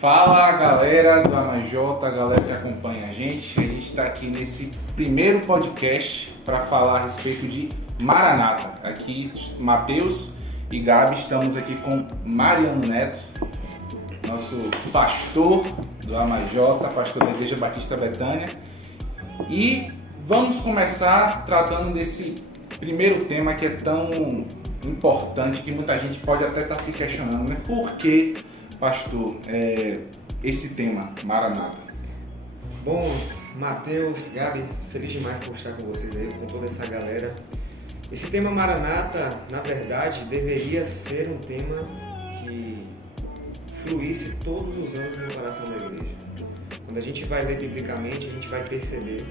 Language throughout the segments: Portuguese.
Fala galera do AMAJ, a galera que acompanha a gente está aqui nesse primeiro podcast para falar a respeito de Maranata. Aqui Matheus e Gabi, estamos aqui com Mariano Neto, nosso pastor do AMAJ, pastor da Igreja Batista Betânia, e vamos começar tratando desse primeiro tema que é tão importante que muita gente pode até estar se questionando, né? Por que, pastor, esse tema, Maranata? Bom, Matheus, Gabi, feliz demais por estar com vocês aí, com toda essa galera. Esse tema Maranata, na verdade, deveria ser um tema que fluísse todos os anos no coração da igreja. Quando a gente vai ler biblicamente, a gente vai perceber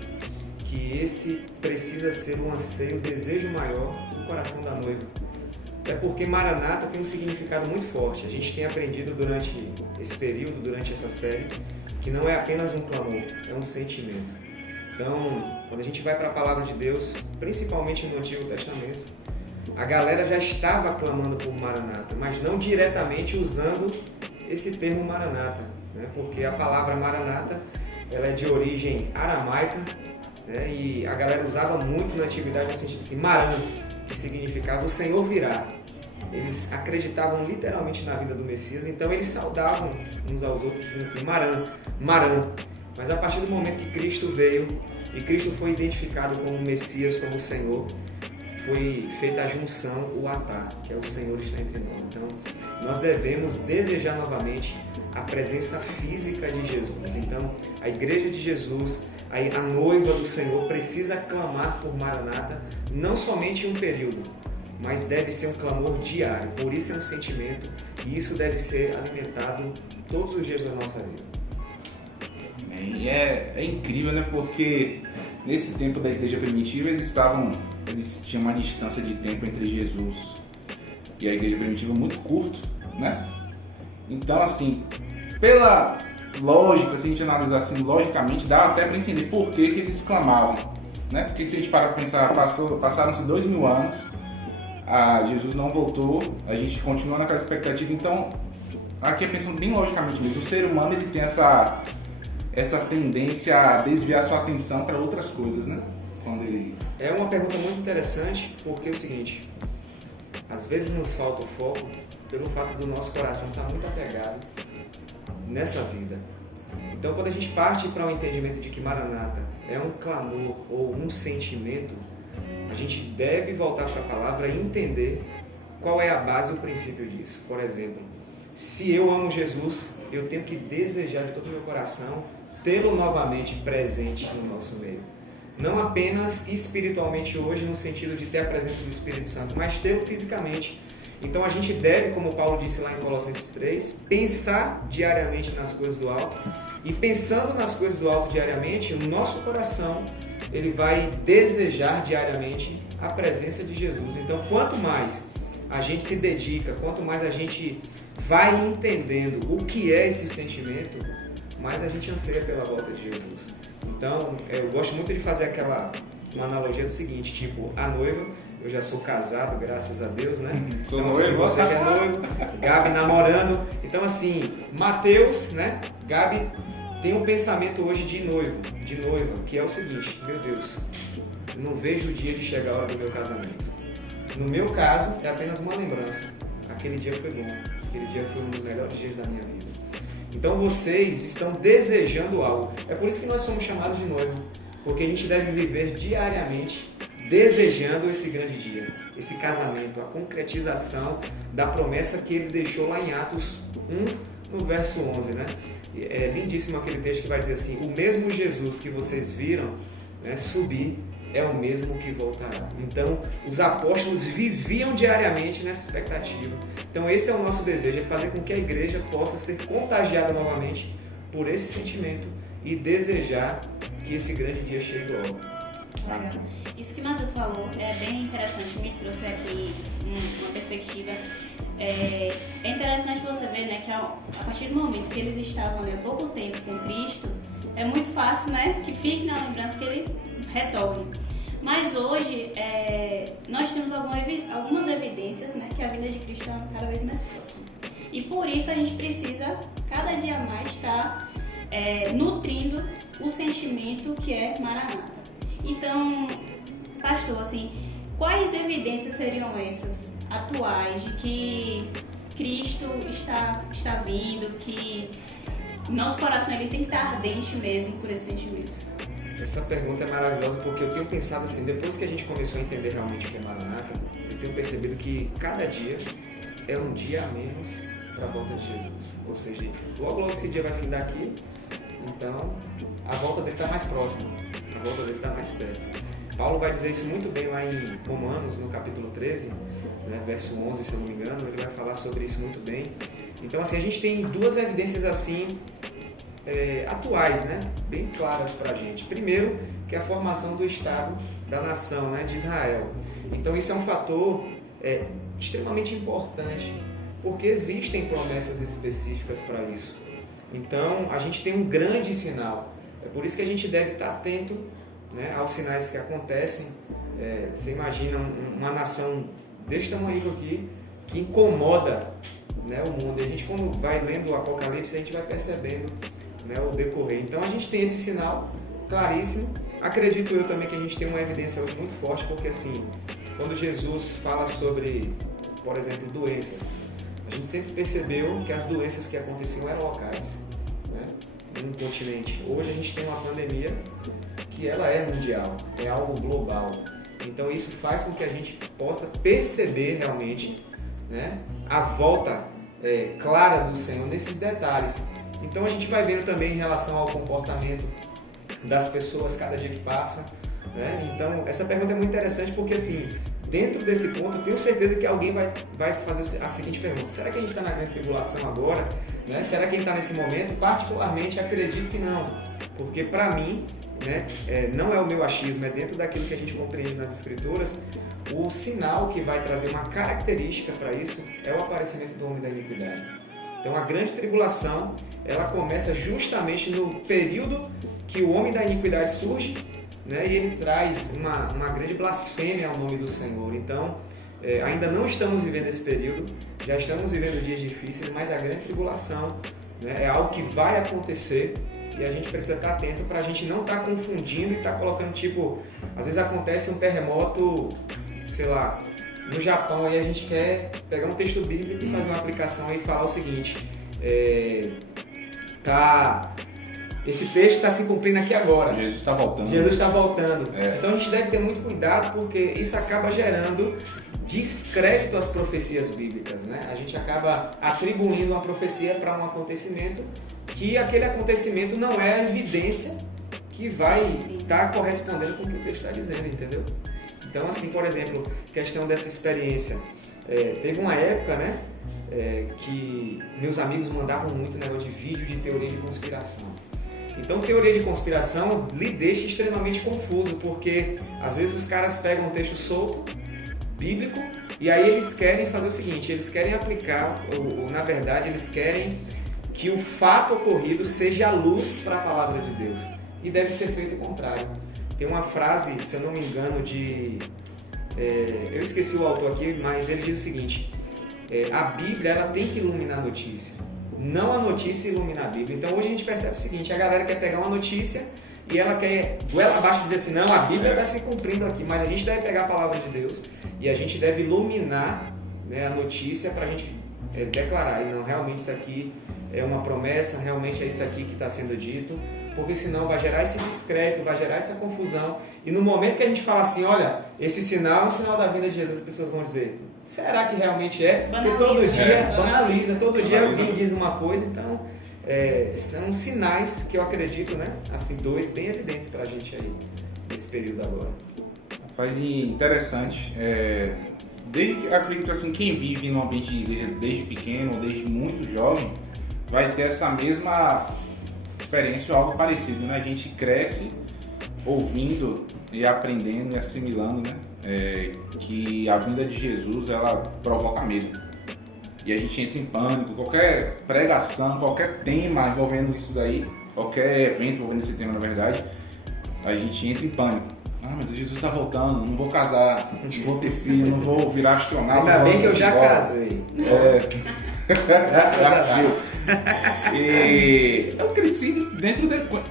que esse precisa ser um anseio, um desejo maior do coração da noiva. É porque Maranata tem um significado muito forte. A gente tem aprendido durante esse período, durante essa série, que não é apenas um clamor, é um sentimento. Então, quando a gente vai para a Palavra de Deus, principalmente no Antigo Testamento, a galera já estava clamando por Maranata, mas não diretamente usando esse termo Maranata, né? Porque a palavra Maranata ela é de origem aramaica, né? E a galera usava muito na antiguidade no sentido assim, Maran, que significava o Senhor virá. Eles acreditavam literalmente na vida do Messias, então eles saudavam uns aos outros dizendo assim, Maran, Maran. Mas a partir do momento que Cristo veio e Cristo foi identificado como o Messias, como o Senhor, foi feita a junção, o Atá, que é o Senhor está entre nós. Então, nós devemos desejar novamente a presença física de Jesus. Então, a igreja de Jesus, a noiva do Senhor, precisa clamar por Maranata, não somente em um período, mas deve ser um clamor diário. Por isso é um sentimento e isso deve ser alimentado todos os dias da nossa vida. E é incrível, né? Porque nesse tempo da igreja primitiva eles tinham uma distância de tempo entre Jesus e a igreja primitiva muito curto, né? Então, assim, pela lógica, se a gente analisar assim, logicamente, dá até para entender por que eles clamavam, né? Porque se a gente parar para pensar, passaram-se 2000 anos, Jesus não voltou, a gente continua naquela expectativa. Então, aqui pensando bem logicamente mesmo, o ser humano ele tem essa tendência a desviar sua atenção para outras coisas, né? É uma pergunta muito interessante, porque é o seguinte, às vezes nos falta o foco pelo fato do nosso coração estar muito apegado nessa vida. Então, quando a gente parte para o entendimento de que Maranata é um clamor ou um sentimento, a gente deve voltar para a palavra e entender qual é a base e o princípio disso. Por exemplo, se eu amo Jesus, eu tenho que desejar de todo o meu coração tê-lo novamente presente no nosso meio. Não apenas espiritualmente hoje, no sentido de ter a presença do Espírito Santo, mas tê-lo fisicamente. Então a gente deve, como Paulo disse lá em Colossenses 3, pensar diariamente nas coisas do alto. E pensando nas coisas do alto diariamente, o nosso coração ele vai desejar diariamente a presença de Jesus. Então, quanto mais a gente se dedica, quanto mais a gente vai entendendo o que é esse sentimento, mais a gente anseia pela volta de Jesus. Então, eu gosto muito de fazer uma analogia do seguinte, tipo, a noiva, eu já sou casado, graças a Deus, né? Sou então, noivo. Se você que é noivo, Gabi namorando. Então, assim, Matheus, né? Gabi tem um pensamento hoje de noiva, que é o seguinte, meu Deus, eu não vejo o dia de chegar a hora do meu casamento. No meu caso, é apenas uma lembrança. Aquele dia foi bom, aquele dia foi um dos melhores dias da minha vida. Então vocês estão desejando algo. É por isso que nós somos chamados de noiva, porque a gente deve viver diariamente desejando esse grande dia, esse casamento, a concretização da promessa que ele deixou lá em Atos 1, no verso 11, né? É lindíssimo aquele texto que vai dizer assim, o mesmo Jesus que vocês viram, né, subir é o mesmo que voltará. Então, os apóstolos viviam diariamente nessa expectativa. Então, esse é o nosso desejo, é fazer com que a igreja possa ser contagiada novamente por esse sentimento e desejar que esse grande dia chegue logo. Legal. Isso que o Matheus falou é bem interessante, me trouxe aqui uma perspectiva. É interessante você ver, né, que a partir do momento que eles estavam ali há pouco tempo com Cristo, é muito fácil, né, que fique na lembrança que ele retorne. Mas hoje nós temos algumas evidências, né, que a vinda de Cristo está cada vez mais próxima. E por isso a gente precisa cada dia mais estar nutrindo o sentimento que é Maranata. Então, pastor, assim, quais evidências seriam essas atuais de que Cristo está vindo, que nosso coração ele tem que estar ardente mesmo por esse sentimento? Essa pergunta é maravilhosa porque eu tenho pensado assim, depois que a gente começou a entender realmente o que é Maranata, eu tenho percebido que cada dia é um dia a menos para a volta de Jesus. Ou seja, logo esse dia vai findar aqui, então a volta dele está mais próxima, a volta dele está mais perto. Paulo vai dizer isso muito bem lá em Romanos, no capítulo 13, né, verso 11, se eu não me engano, ele vai falar sobre isso muito bem. Então assim, a gente tem duas evidências assim, atuais, né, bem claras para a gente. Primeiro, que é a formação do Estado da nação, né, de Israel. Então isso é um fator extremamente importante, porque existem promessas específicas para isso. Então a gente tem um grande sinal. É por isso que a gente deve estar atento, né, aos sinais que acontecem. Você imagina uma nação desse tamanho aqui que incomoda, né, o mundo. E a gente, quando vai lendo o Apocalipse, a gente vai percebendo, né, o decorrer. Então a gente tem esse sinal claríssimo. Acredito eu também que a gente tem uma evidência hoje muito forte, porque assim, quando Jesus fala sobre, por exemplo, doenças, a gente sempre percebeu que as doenças que aconteciam eram locais, né, num continente. Hoje a gente tem uma pandemia que ela é mundial, é algo global. Então isso faz com que a gente possa perceber realmente, né, a volta clara do Senhor nesses detalhes. Então a gente vai vendo também em relação ao comportamento das pessoas cada dia que passa, né? Então essa pergunta é muito interessante porque assim, dentro desse ponto eu tenho certeza que alguém vai fazer a seguinte pergunta: será que a gente está na grande tribulação agora? Né? Será que a gente está nesse momento? Particularmente acredito que não, porque para mim, né, não é o meu achismo, é dentro daquilo que a gente compreende nas Escrituras, o sinal que vai trazer uma característica para isso é o aparecimento do homem da iniquidade. Então a grande tribulação, ela começa justamente no período que o homem da iniquidade surge, né, e ele traz uma grande blasfêmia ao nome do Senhor. Então ainda não estamos vivendo esse período, já estamos vivendo dias difíceis, mas a grande tribulação, né, é algo que vai acontecer. E a gente precisa estar atento para a gente não estar confundindo e estar colocando, tipo, às vezes acontece um terremoto, sei lá, no Japão, e a gente quer pegar um texto bíblico e fazer uma aplicação e falar o seguinte: esse texto está se cumprindo aqui agora. Jesus está voltando. Jesus está voltando. Então a gente deve ter muito cuidado, porque isso acaba gerando descrédito às profecias bíblicas, né? A gente acaba atribuindo uma profecia para um acontecimento que aquele acontecimento não é a evidência que vai estar correspondendo com o que o texto está dizendo, entendeu? Então, assim, por exemplo, questão dessa experiência. Teve uma época, né, que meus amigos mandavam muito negócio de vídeo de teoria de conspiração. Então, teoria de conspiração lhe deixa extremamente confuso, porque às vezes os caras pegam um texto solto, bíblico, e aí eles querem fazer o seguinte: eles querem aplicar, ou na verdade eles querem que o fato ocorrido seja a luz para a palavra de Deus. E deve ser feito o contrário. Tem uma frase, se eu não me engano, eu esqueci o autor aqui, mas ele diz o seguinte: a Bíblia ela tem que iluminar a notícia, não a notícia iluminar a Bíblia. Então hoje a gente percebe o seguinte: a galera quer pegar uma notícia e ela quer goela abaixo dizer assim: não, a Bíblia está se cumprindo aqui, mas a gente deve pegar a palavra de Deus e a gente deve iluminar, né, a notícia para a gente declarar, e não, realmente isso aqui é uma promessa, realmente é isso aqui que está sendo dito, porque senão vai gerar esse descrédito, vai gerar essa confusão. E no momento que a gente fala assim: olha, esse sinal é um sinal da vinda de Jesus, as pessoas vão dizer: será que realmente é? Porque todo dia banaliza, todo dia alguém diz uma coisa. Então são sinais que eu acredito, né, assim, dois bem evidentes para a gente aí nesse período agora. Rapaz, interessante. Acredito assim, quem vive no ambiente de igreja desde pequeno ou desde muito jovem vai ter essa mesma experiência ou algo parecido, né? A gente cresce ouvindo e aprendendo e assimilando, né? Que a vinda de Jesus, ela provoca medo. E a gente entra em pânico. Qualquer pregação, qualquer tema envolvendo isso daí, qualquer evento envolvendo esse tema, na verdade, a gente entra em pânico. Ah, meu Deus, Jesus está voltando, não vou casar, não vou ter filho, não vou virar astronauta. Ainda bem que eu já casei. Graças a Deus. E eu cresci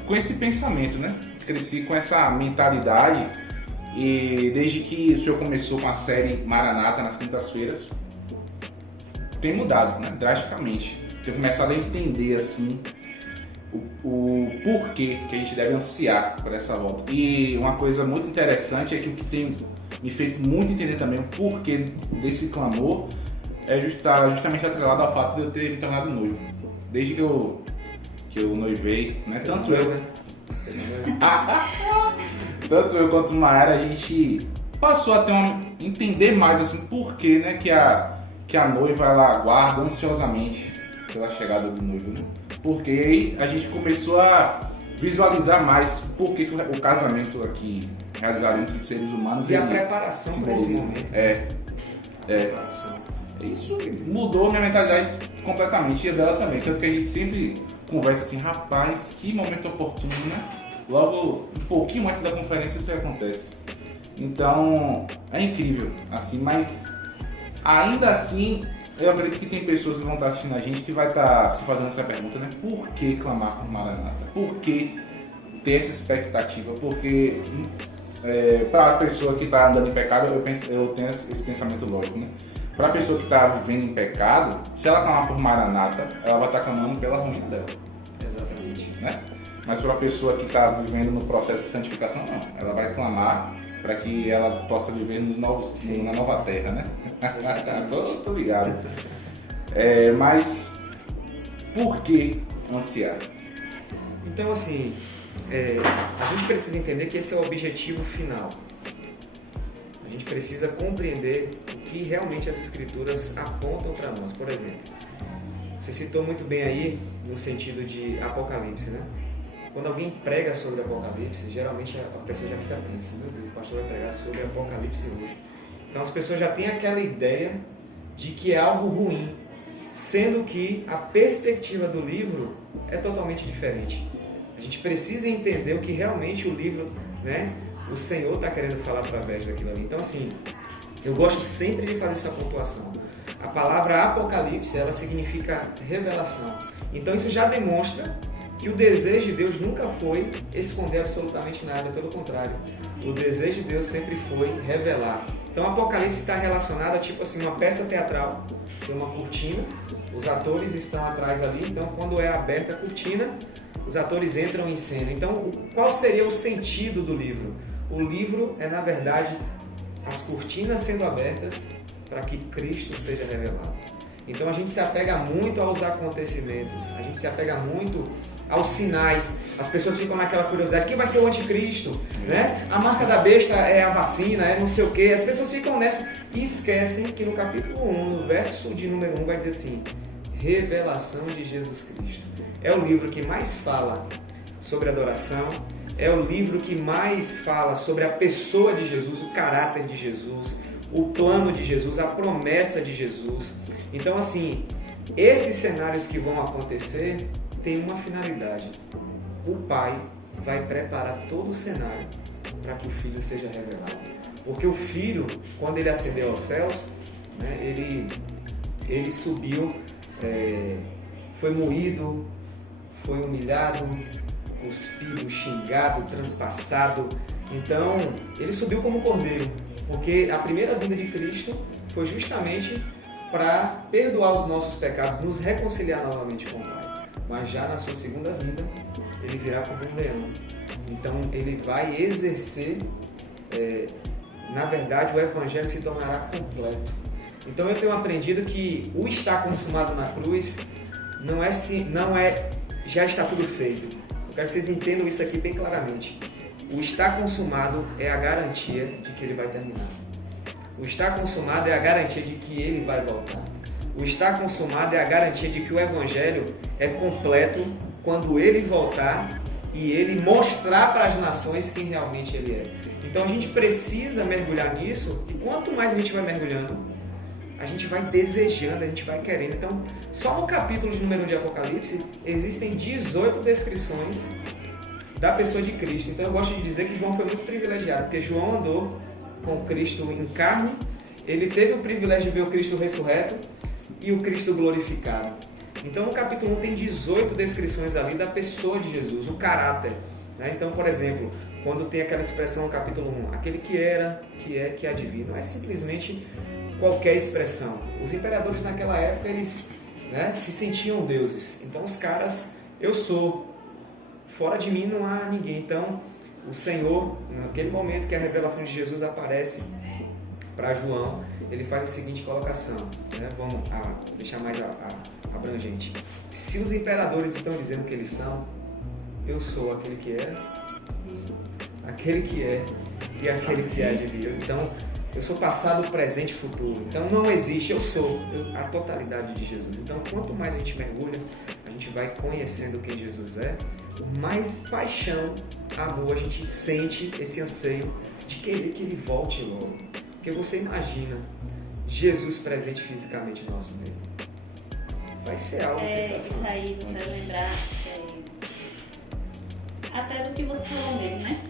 com esse pensamento, né? Cresci com essa mentalidade e desde que o senhor começou com a série Maranata nas quintas-feiras, tem mudado, né? Drasticamente. Tenho começado a entender assim o porquê que a gente deve ansiar por essa volta. E uma coisa muito interessante é que o que tem me feito muito entender também o porquê desse clamor é justamente atrelado ao fato de eu ter me tornado noivo. Desde que eu noivei, né? Tanto eu quanto Maera, a gente passou a entender mais assim porquê, né, que a noiva ela aguarda ansiosamente pela chegada do noivo, né? Porque aí a gente começou a visualizar mais por que o casamento aqui realizado entre seres humanos e a preparação para esse momento. Isso mudou minha mentalidade completamente e a dela também. Tanto que a gente sempre conversa assim, rapaz, que momento oportuno, né? Logo, um pouquinho antes da conferência isso acontece. Então, é incrível, assim, mas ainda assim, eu acredito que tem pessoas que vão estar assistindo a gente que vai estar se fazendo essa pergunta, né? Por que clamar por Maranata? Por que ter essa expectativa? Porque para a pessoa que está andando em pecado, eu tenho esse pensamento lógico, né? Para a pessoa que está vivendo em pecado, se ela clamar por Maranata, ela vai estar clamando pela ruína dela. Exatamente. Né? Mas para a pessoa que está vivendo no processo de santificação, não. Ela vai clamar para que ela possa viver na nova terra, né? tô ligado. Mas por que ansiar? Então, assim, a gente precisa entender que esse é o objetivo final. A gente precisa compreender o que realmente as Escrituras apontam para nós. Por exemplo, você citou muito bem aí no sentido de Apocalipse, né? Quando alguém prega sobre Apocalipse, geralmente a pessoa já fica tensa. Meu Deus, o pastor vai pregar sobre Apocalipse hoje. Então as pessoas já têm aquela ideia de que é algo ruim, sendo que a perspectiva do livro é totalmente diferente. A gente precisa entender o que realmente o livro, né, o Senhor está querendo falar através daquilo ali. Então, assim, eu gosto sempre de fazer essa pontuação. A palavra Apocalipse, ela significa revelação. Então, isso já demonstra que o desejo de Deus nunca foi esconder absolutamente nada, pelo contrário. O desejo de Deus sempre foi revelar. Então, Apocalipse está relacionado a, tipo assim, uma peça teatral, tem uma cortina, os atores estão atrás ali, então quando é aberta a cortina, os atores entram em cena. Então, qual seria o sentido do livro? O livro é, na verdade, as cortinas sendo abertas para que Cristo seja revelado. Então, a gente se apega muito aos acontecimentos, a gente se apega muito aos sinais. As pessoas ficam naquela curiosidade, quem vai ser o anticristo? Né? A marca da besta é a vacina, é não sei o quê. As pessoas ficam nessa e esquecem que no capítulo 1, no verso de número 1, vai dizer assim, revelação de Jesus Cristo. É o livro que mais fala sobre adoração, é o livro que mais fala sobre a pessoa de Jesus, o caráter de Jesus, o plano de Jesus, a promessa de Jesus. Então, assim, esses cenários que vão acontecer têm uma finalidade. O Pai vai preparar todo o cenário para que o Filho seja revelado. Porque o Filho, quando ele ascendeu aos céus, né, ele subiu, foi moído, foi humilhado, cuspido, xingado, transpassado. Então, ele subiu como cordeiro, porque a primeira vinda de Cristo foi justamente para perdoar os nossos pecados, nos reconciliar novamente com o Pai. Mas já na sua segunda vinda, ele virá como um leão. Então, ele vai exercer, na verdade, o Evangelho se tornará completo. Então, eu tenho aprendido que o estar consumado na cruz não é já está tudo feito. Eu quero que vocês entendam isso aqui bem claramente. O estar consumado é a garantia de que ele vai terminar. O estar consumado é a garantia de que ele vai voltar. O estar consumado é a garantia de que o Evangelho é completo quando ele voltar e ele mostrar para as nações quem realmente ele é. Então a gente precisa mergulhar nisso e quanto mais a gente vai mergulhando, a gente vai desejando, a gente vai querendo. Então, só no capítulo de número 1 de Apocalipse, existem 18 descrições da pessoa de Cristo. Então eu gosto de dizer que João foi muito privilegiado, porque João andou com Cristo em carne, ele teve o privilégio de ver o Cristo ressurreto, e o Cristo glorificado. Então no capítulo 1 tem 18 descrições ali da pessoa de Jesus, o caráter. Né? Então, por exemplo, quando tem aquela expressão no capítulo 1, aquele que era, que é, que há de vir, não é simplesmente qualquer expressão. Os imperadores naquela época, eles, né, se sentiam deuses. Então os caras, eu sou, fora de mim não há ninguém. Então o Senhor, naquele momento que a revelação de Jesus aparece para João, ele faz a seguinte colocação, né? Vamos deixar mais abrangente. Se os imperadores estão dizendo que eles são, eu sou aquele que é e aquele que há de vir. Então, eu sou passado, presente e futuro. Então, não existe, eu sou a totalidade de Jesus. Então, quanto mais a gente mergulha, a gente vai conhecendo quem Jesus é, mais paixão, amor, a gente sente esse anseio de querer que ele volte logo. Porque você imagina Jesus presente fisicamente no nosso meio. Vai ser algo sensacional. Isso aí me faz lembrar até do que você falou mesmo, né?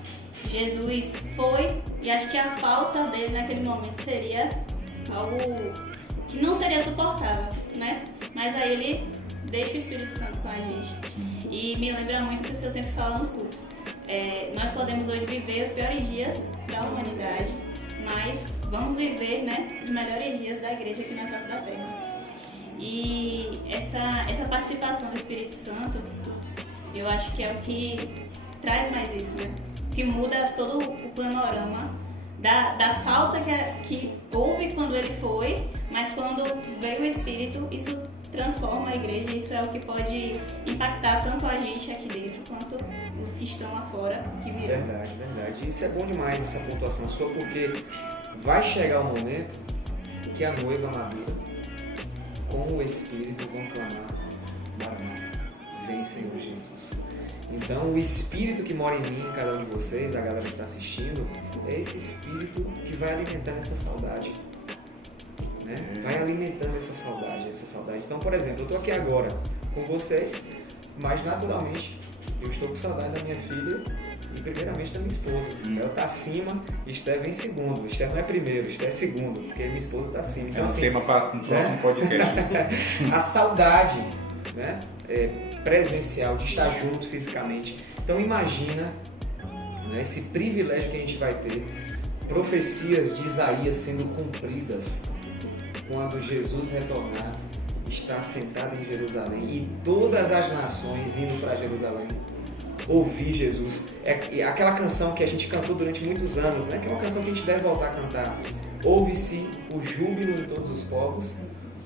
Jesus foi, e acho que a falta dele naquele momento seria algo que não seria suportável, né? Mas aí ele deixa o Espírito Santo com a gente. E me lembra muito que o Senhor sempre fala nos cultos. Nós podemos hoje viver os piores dias da humanidade, mas vamos viver, né, os melhores dias da igreja aqui na face da terra. E essa participação do Espírito Santo, eu acho que é o que traz mais isso, né? Que muda todo o panorama da falta que houve quando ele foi, mas quando veio o Espírito, isso transforma a igreja. Isso é o que pode impactar tanto a gente aqui dentro quanto os que estão lá fora, que virão. Verdade, verdade. Isso é bom demais, essa pontuação sua, porque vai chegar o momento que a noiva madura, com o Espírito, vão clamar: Maranata, vem Senhor Jesus. Então, o Espírito que mora em mim, em cada um de vocês, a galera que está assistindo, é esse Espírito que vai alimentando essa saudade. Né? Vai alimentando essa saudade. Então, por exemplo, eu estou aqui agora com vocês, mas naturalmente eu estou com saudade da minha filha e primeiramente da minha esposa. Ela está acima, Esther vem em segundo. Esther não é primeiro, Esther é segundo, porque minha esposa está acima. Então, é um tema para um próximo podcast. A saudade, né, presencial, de estar junto fisicamente. Então imagina, né, esse privilégio que a gente vai ter, profecias de Isaías sendo cumpridas quando Jesus retornar, está sentado em Jerusalém e todas as nações indo para Jerusalém ouvir Jesus. É aquela canção que a gente cantou durante muitos anos, né? Que é uma canção que a gente deve voltar a cantar. Ouve-se o júbilo de todos os povos,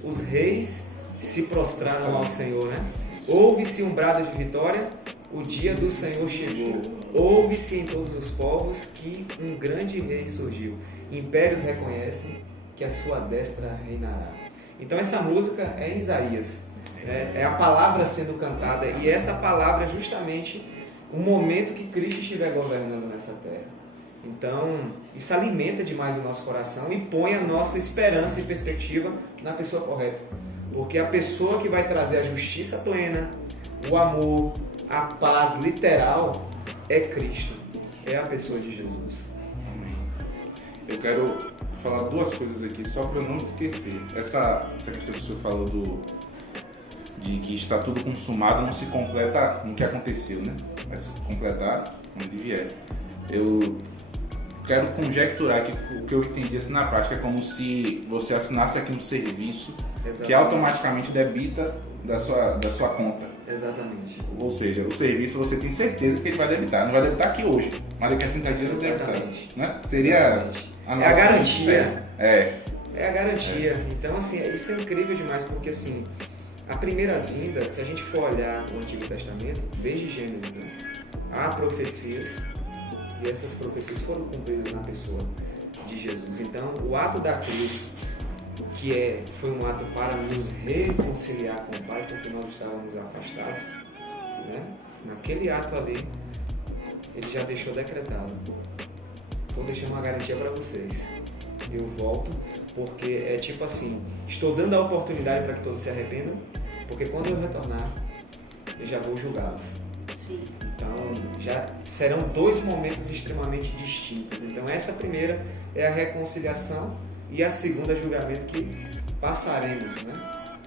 os reis se prostraram ao Senhor, né? Ouve-se um brado de vitória, o dia do Senhor chegou. Ouve-se em todos os povos que um grande rei surgiu. Impérios reconhecem que a sua destra reinará. Então essa música é em Isaías. É a palavra sendo cantada, e essa palavra é justamente o momento que Cristo estiver governando nessa terra. Então, isso alimenta demais o nosso coração e põe a nossa esperança e perspectiva na pessoa correta. Porque a pessoa que vai trazer a justiça plena, o amor, a paz literal, é Cristo. É a pessoa de Jesus. Amém. Eu quero falar duas coisas aqui, só para eu não esquecer. Essa questão que o senhor falou de que está tudo consumado, não se completa no que aconteceu, né? Vai se completar onde vier. Eu quero conjecturar que o que eu entendi assim na prática é como se você assinasse aqui um serviço. Exatamente. Que automaticamente debita da sua conta. Exatamente. Ou seja, o serviço você tem certeza que ele vai debitar. Não vai debitar aqui hoje, mas daqui a 30 dias vai debitar. Né? Seria a garantia. É a garantia. Então, assim, isso é incrível demais, porque assim, a primeira vinda, se a gente for olhar o Antigo Testamento, desde Gênesis, né, há profecias, e essas profecias foram cumpridas na pessoa de Jesus. Então, o ato da cruz, que foi um ato para nos reconciliar com o Pai, porque nós estávamos afastados, né? Naquele ato ali, ele já deixou decretado: estou deixando uma garantia para vocês, eu volto, porque é tipo assim, estou dando a oportunidade para que todos se arrependam, porque quando eu retornar, eu já vou julgá-los. Sim. Então, já serão dois momentos extremamente distintos. Então, essa primeira é a reconciliação, e a segunda, julgamento, que passaremos, né,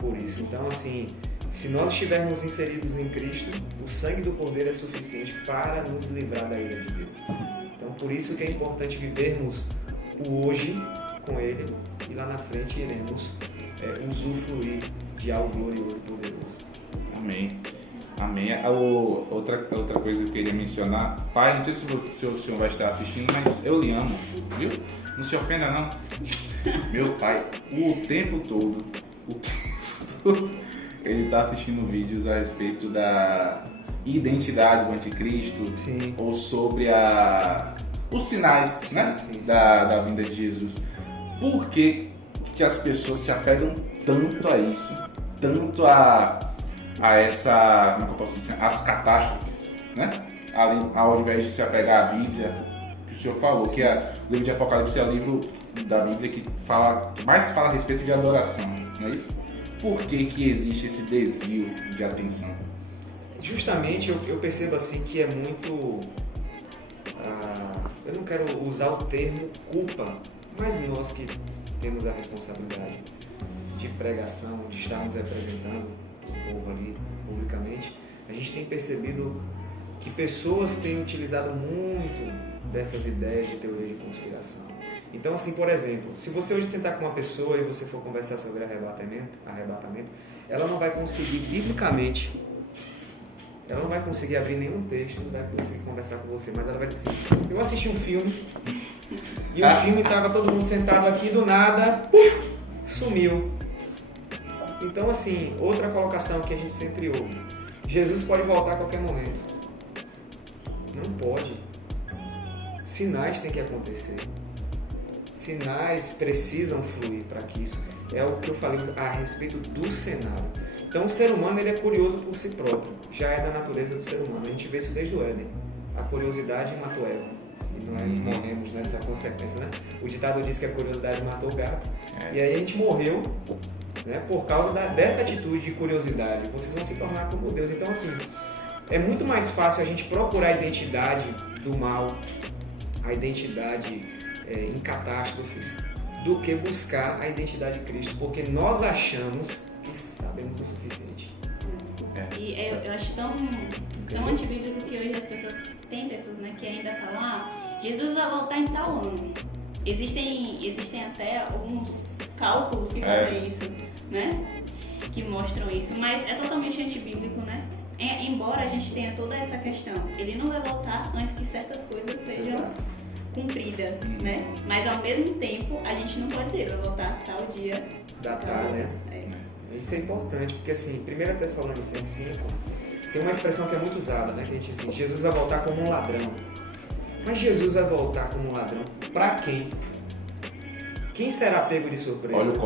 por isso. Então, assim, se nós estivermos inseridos em Cristo, o sangue do Cordeiro é suficiente para nos livrar da ira de Deus. Então, por isso que é importante vivermos o hoje com Ele e lá na frente iremos usufruir de algo glorioso e poderoso. Amém. Amém. Outra coisa que eu queria mencionar, pai, não sei se o senhor vai estar assistindo, mas eu lhe amo, viu? Não se ofenda não. Meu pai, o tempo todo, ele está assistindo vídeos a respeito da identidade do anticristo. Sim. Ou sobre os sinais, né? Sim. Da vinda de Jesus. Por que as pessoas se apegam tanto a isso, tanto a essa, como é que eu posso dizer, as catástrofes, né? Ao invés de se apegar à Bíblia, que o senhor falou, que o livro de Apocalipse é o livro da Bíblia que mais fala a respeito de adoração, não é isso? Por que existe esse desvio de atenção? Justamente eu percebo assim que é muito, eu não quero usar o termo culpa, mas nós que temos a responsabilidade de pregação, de estarmos representando o povo ali publicamente, a gente tem percebido que pessoas têm utilizado muito dessas ideias de teoria de conspiração. Então, assim, por exemplo, se você hoje sentar com uma pessoa e você for conversar sobre arrebatamento, ela não vai conseguir, biblicamente, ela não vai conseguir abrir nenhum texto, não vai conseguir conversar com você, mas ela vai dizer assim, eu assisti um filme, e o filme estava todo mundo sentado aqui, do nada, sumiu. Então, assim, outra colocação que a gente sempre ouve, Jesus pode voltar a qualquer momento. Não pode. Sinais têm que acontecer. Sinais precisam fluir para que isso... É o que eu falei a respeito do cenário. Então, o ser humano ele é curioso por si próprio. Já é da natureza do ser humano. A gente vê isso desde o Éden. A curiosidade matou Eva. E nós morremos nessa consequência, né? O ditado diz que a curiosidade matou o gato. E aí a gente morreu, né, por causa dessa atitude de curiosidade. Vocês vão se tornar como Deus. Então, assim, é muito mais fácil a gente procurar a identidade do mal, a identidade em catástrofes, do que buscar a identidade de Cristo, porque nós achamos que sabemos o suficiente. E eu acho tão antibíblico que hoje as pessoas, tem pessoas, né, que ainda falam, Jesus vai voltar em tal ano. Existem até alguns cálculos que fazem isso, né, que mostram isso, mas é totalmente antibíblico, né? Embora a gente tenha toda essa questão, ele não vai voltar antes que certas coisas sejam cumpridas, né? Mas ao mesmo tempo, a gente não pode dizer, vai voltar tal dia. Datar, né? Isso é importante, porque assim, 1 Tessalonicenses 5 tem uma expressão que é muito usada, né? Que a gente diz assim, Jesus vai voltar como um ladrão. Mas Jesus vai voltar como um ladrão para quem? Quem será pego de surpresa? Olha o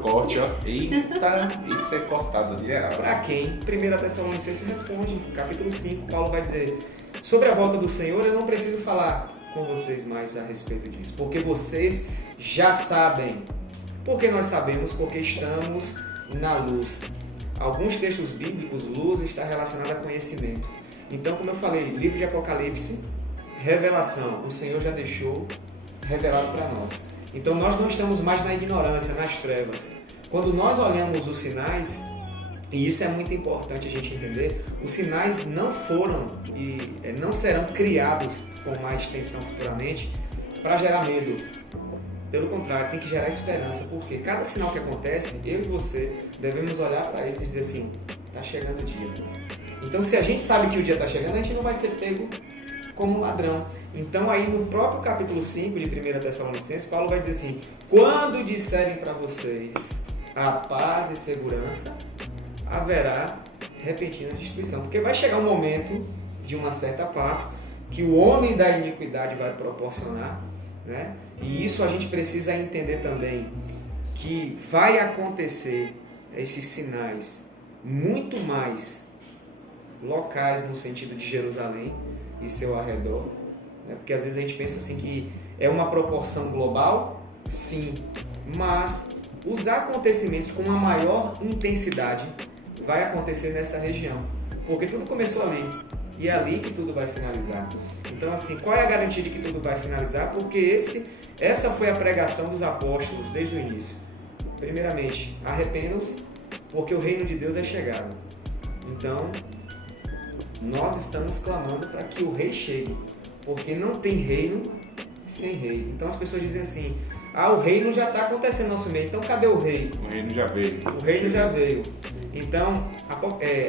corte, ó. Eita, isso é cortado de geral. Para quem? 1 Tessalonicenses responde, capítulo 5, Paulo vai dizer, sobre a volta do Senhor, eu não preciso falar com vocês mais a respeito disso, porque vocês já sabem. Por que nós sabemos? Porque estamos na luz. Alguns textos bíblicos, luz está relacionada a conhecimento. Então, como eu falei, livro de Apocalipse, revelação, o Senhor já deixou revelado para nós. Então, nós não estamos mais na ignorância, nas trevas. Quando nós olhamos os sinais, e isso é muito importante a gente entender, os sinais não foram e não serão criados com mais extensão futuramente para gerar medo. Pelo contrário, tem que gerar esperança, porque cada sinal que acontece, eu e você devemos olhar para eles e dizer assim, está chegando o dia. Então, se a gente sabe que o dia está chegando, a gente não vai ser pego como ladrão. Então, aí no próprio capítulo 5 de 1 Tessalonicenses, Paulo vai dizer assim, quando disserem para vocês a paz e segurança, haverá repentina destruição. Porque vai chegar um momento de uma certa paz que o homem da iniquidade vai proporcionar, né? E isso a gente precisa entender também, que vai acontecer esses sinais muito mais locais no sentido de Jerusalém e seu arredor, né? Porque às vezes a gente pensa assim que é uma proporção global, sim, mas os acontecimentos com uma maior intensidade vai acontecer nessa região, porque tudo começou ali, e é ali que tudo vai finalizar. Então, assim, qual é a garantia de que tudo vai finalizar? Porque essa foi a pregação dos apóstolos desde o início. Primeiramente, arrependam-se porque o reino de Deus é chegado. Então, nós estamos clamando para que o rei chegue, porque não tem reino sem rei. Então as pessoas dizem assim, o reino já está acontecendo no nosso meio, então cadê o rei? O reino já veio. O reino já veio. Então,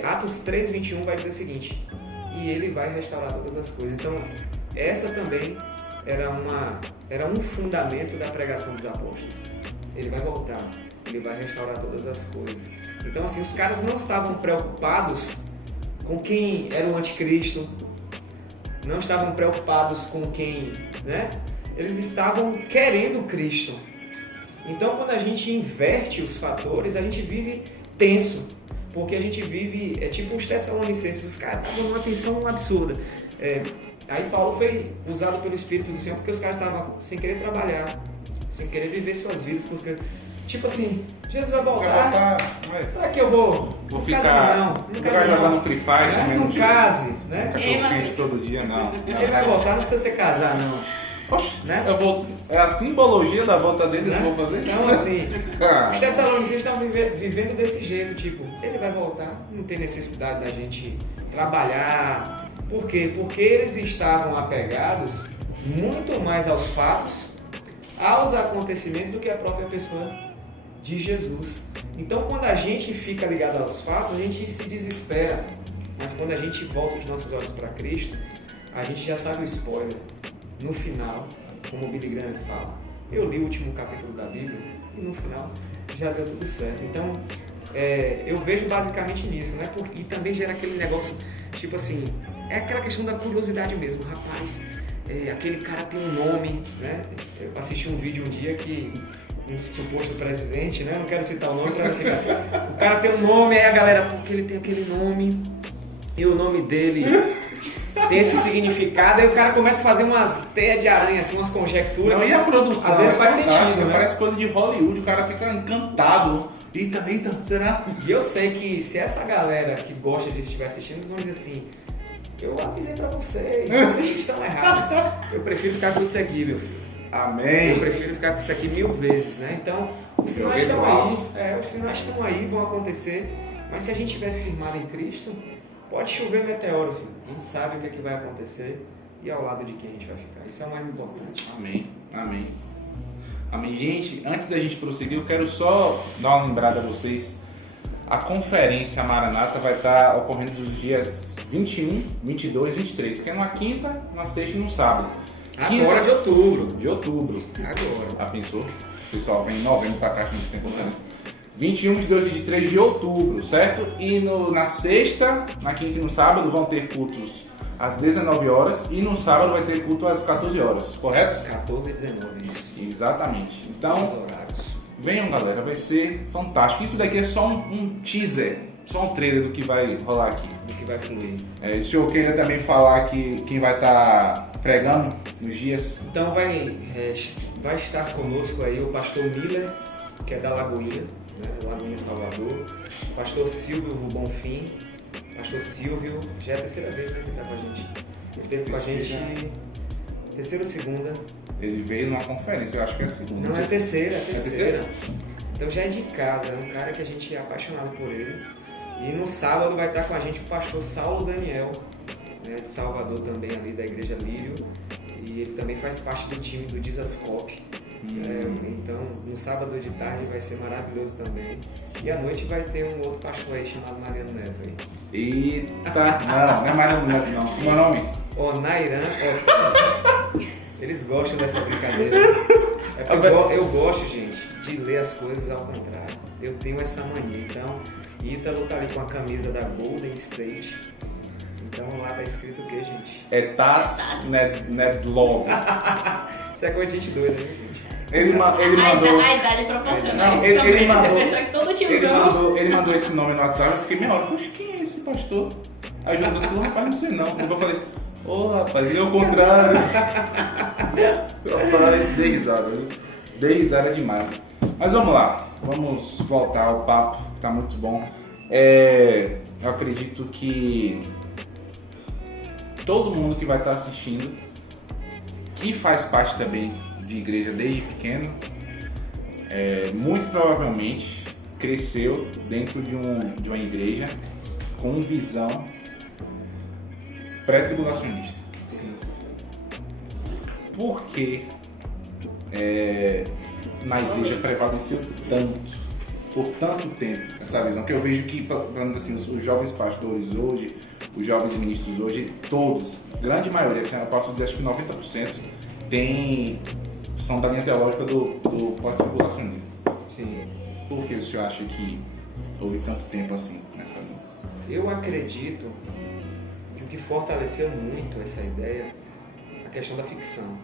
Atos 3:21 vai dizer o seguinte, e ele vai restaurar todas as coisas. Então, essa também era um fundamento da pregação dos apóstolos. Ele vai voltar, ele vai restaurar todas as coisas. Então, assim, os caras não estavam preocupados com quem era o anticristo, não estavam preocupados com quem, né? Eles estavam querendo Cristo. Então, quando a gente inverte os fatores, a gente vive tenso, porque a gente vive, tipo os Tessalonicenses, os caras estavam numa tensão absurda. Aí Paulo foi usado pelo Espírito do Senhor, porque os caras estavam sem querer trabalhar, sem querer viver suas vidas, porque, tipo assim, Jesus vai voltar, pra que eu vou ficar jogando Free Fire, não case, né? Cachorro quente todo dia, não. Ele vai voltar, não precisa se casar, não. Oxe, né? É a simbologia da volta dele, né? Eu vou fazer. Então, assim, os Tessalonicenses estão vivendo desse jeito, tipo, ele vai voltar, não tem necessidade da gente trabalhar. Por quê? Porque eles estavam apegados muito mais aos fatos, aos acontecimentos, do que a própria pessoa de Jesus. Então, quando a gente fica ligado aos fatos, a gente se desespera. Mas quando a gente volta os nossos olhos para Cristo, a gente já sabe o spoiler. No final, como o Billy Graham fala, eu li o último capítulo da Bíblia e no final já deu tudo certo. Então, eu vejo basicamente nisso, né? E também gera aquele negócio, tipo assim, é aquela questão da curiosidade mesmo. Rapaz, aquele cara tem um nome, né? Eu assisti um vídeo um dia que um suposto presidente, né? Não quero citar o nome para não ficar. O cara tem um nome, aí a galera, porque ele tem aquele nome e o nome dele tem esse significado, aí o cara começa a fazer umas teias de aranha, assim, umas conjecturas. Não, e a produção? Às vezes faz sentido, né? Parece coisa de Hollywood, o cara fica encantado. Eita, será? E eu sei que se essa galera que gosta disso estiver assistindo, eles vão dizer assim, eu avisei pra vocês estão errados. Eu prefiro ficar com isso aqui, meu filho. Amém. Eu prefiro ficar com isso aqui 1000 vezes, né? Então, os sinais estão aí. Os sinais estão aí, vão acontecer. Mas se a gente estiver firmado em Cristo, pode chover meteoro, filho. A gente sabe o que é que vai acontecer e ao lado de quem a gente vai ficar. Isso é o mais importante. Amém. Amém. Amém. Gente, antes da gente prosseguir, eu quero só dar uma lembrada a vocês. A conferência Maranata vai estar ocorrendo dos dias 21, 22, 23, que é numa quinta, na sexta e no sábado. Agora de outubro. De outubro. Agora. Já pensou? O pessoal vem em novembro pra cá, que a gente tem conferência. 21, 22 e 23 de outubro, certo? E na sexta, na quinta e no sábado vão ter cultos às 19 horas e no sábado vai ter culto às 14 horas, correto? 14 e 19, isso. Exatamente. Então, os horários. Venham, galera, vai ser fantástico. Isso daqui é só um teaser, só um trailer do que vai rolar aqui. Do que vai fluir. O senhor queria também falar que quem vai estar pregando nos dias? Então vai estar conosco aí o pastor Miller, que é da Lagoinha, né? Lagoinha, Salvador. O pastor Silvio Bonfim. Pastor Silvio, já é a terceira vez que ele está com a gente. Ele esteve com a gente terceira ou segunda. Ele veio numa conferência, eu acho que é a segunda. Não, é a terceira. É terceira? Então já é de casa, é um cara que a gente é apaixonado por ele. E no sábado vai estar com a gente o pastor Saulo Daniel, né, de Salvador também, ali da Igreja Lírio. E ele também faz parte do time do Dizascope. Então, no sábado de tarde vai ser maravilhoso também. E à noite vai ter um outro pastor aí chamado Mariano Neto aí. Eita! Não é Mariano Neto não. Como é o nome? Nairan. Eles gostam dessa brincadeira. Eu gosto, gente, de ler as coisas ao contrário. Eu tenho essa mania. Então, Ítalo tá ali com a camisa da Golden State. Então lá tá escrito o que, gente? É Taz Nedlog. Isso é coisa de gente doida, né, gente? Ele mandou. A idade proporciona isso ele também. mandou, Você pensa que todo tiozão. ele mandou esse nome no WhatsApp. Eu fiquei meia hora. Falei, quem é esse pastor? Aí o Jonas falou, rapaz, não sei não. Aí eu falei, rapaz, ele é o contrário. Rapaz, dei risada, viu? Dei risada demais. Mas vamos lá, vamos voltar ao papo, que tá muito bom. Eu acredito que todo mundo que vai estar assistindo, que faz parte também de igreja desde pequeno, muito provavelmente cresceu dentro de uma igreja com visão pré-tribulacionista. Sim. Por que na igreja prevaleceu por tanto tempo, essa visão? Que eu vejo que, pelo menos assim, os jovens pastores hoje, os jovens ministros hoje, todos, grande maioria, assim, eu posso dizer, acho que 90% são da linha teológica do pós-tribulacionismo. Sim. Por que o senhor acha que houve tanto tempo assim nessa linha? Eu acredito que o que fortaleceu muito essa ideia é a questão da ficção.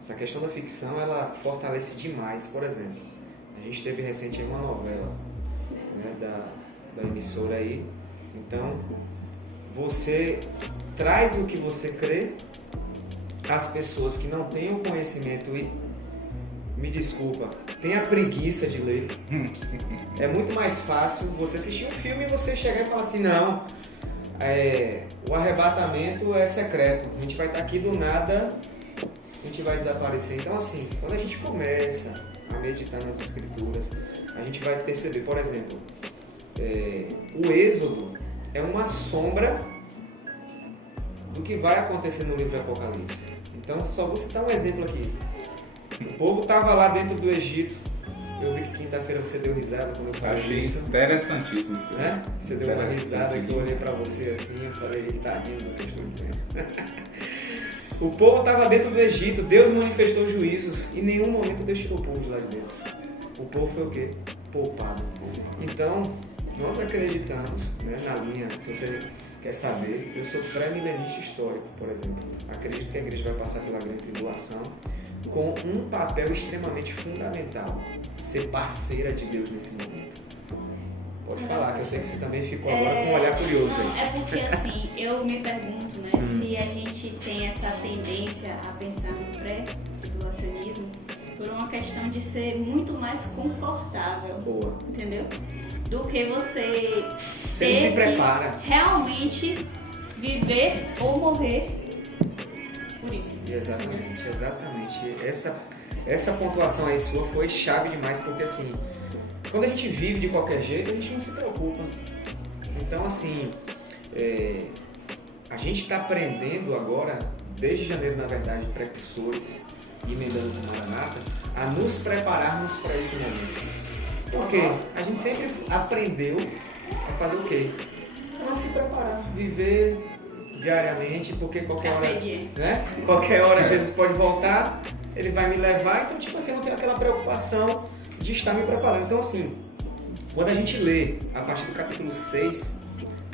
Essa questão da ficção, ela fortalece demais. Por exemplo, a gente teve recente uma novela, né, da emissora aí. Então, você traz o que você crê, as pessoas que não têm o conhecimento e, me desculpa, tem a preguiça de ler. É muito mais fácil você assistir um filme e você chegar e falar assim, não, o arrebatamento é secreto, a gente vai estar aqui do nada, a gente vai desaparecer. Então assim, quando a gente começa a meditar nas escrituras, a gente vai perceber, por exemplo, o Êxodo é uma sombra do que vai acontecer no livro de Apocalipse. Então só vou citar um exemplo aqui. O povo estava lá dentro do Egito. Eu vi que quinta-feira você deu risada quando eu falei Achei isso. interessantíssimo isso. Né? Você deu uma risada que eu olhei pra você assim e falei, ele tá rindo do que eu estou dizendo. O povo estava dentro do Egito, Deus manifestou juízos e em nenhum momento Deus tirou o povo de lá de dentro. O povo foi o quê? Poupado. Então, nós acreditamos, né, na linha, se você quer saber, eu sou pré-milenista histórico, por exemplo. Acredito que a igreja vai passar pela grande tribulação com um papel extremamente fundamental, ser parceira de Deus nesse momento. Pode falar, que eu sei que você também ficou agora com um olhar curioso aí. É porque assim, eu me pergunto, né, se a gente tem essa tendência a pensar no pré-tribulacionismo por uma questão de ser muito mais confortável. Boa. Entendeu? Do que você Você não se prepara. Realmente viver ou morrer por isso. Exatamente, exatamente. Essa pontuação aí sua foi chave demais, porque assim, quando a gente vive de qualquer jeito, a gente não se preocupa. Então assim, a gente está aprendendo agora, desde janeiro na verdade, precursores, e emendando com Maranata, a nos prepararmos para esse momento. Porque a gente sempre aprendeu a fazer o quê? Não se preparar, viver diariamente, porque qualquer hora, né? Qualquer hora Jesus pode voltar, ele vai me levar, então tipo assim, eu não tenho aquela preocupação de estar me preparando. Então assim, quando a gente lê a partir do capítulo 6,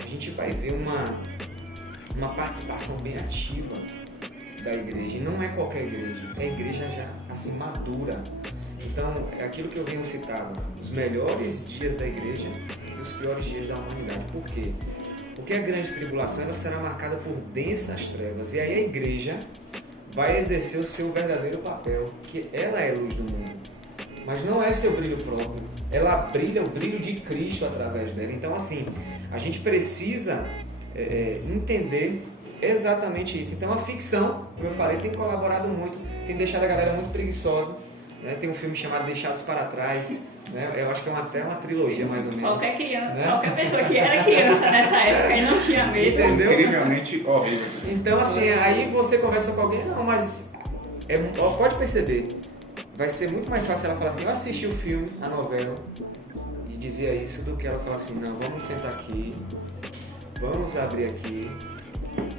a gente vai ver uma participação bem ativa da igreja. E não é qualquer igreja, é a igreja já assim madura. Então, é aquilo que eu venho citando, os melhores dias da igreja e os piores dias da humanidade. Por quê? Porque a grande tribulação ela será marcada por densas trevas. E aí a igreja vai exercer o seu verdadeiro papel, que ela é a luz do mundo. Mas não é seu brilho próprio. Ela brilha o brilho de Cristo através dela. Então, assim, a gente precisa entender exatamente isso. Então, a ficção, como eu falei, tem colaborado muito, tem deixado a galera muito preguiçosa. Tem um filme chamado Deixados para Trás, né? Eu acho que é até uma trilogia, mais ou menos. Qualquer criança, né? Qualquer pessoa que era criança nessa época e não tinha medo. Entendeu? Incrivelmente horrível. Então, assim, aí você conversa com alguém, não, mas pode perceber, vai ser muito mais fácil ela falar assim, eu assisti o filme, a novela, e dizia isso, do que ela falar assim, não, vamos sentar aqui, vamos abrir aqui,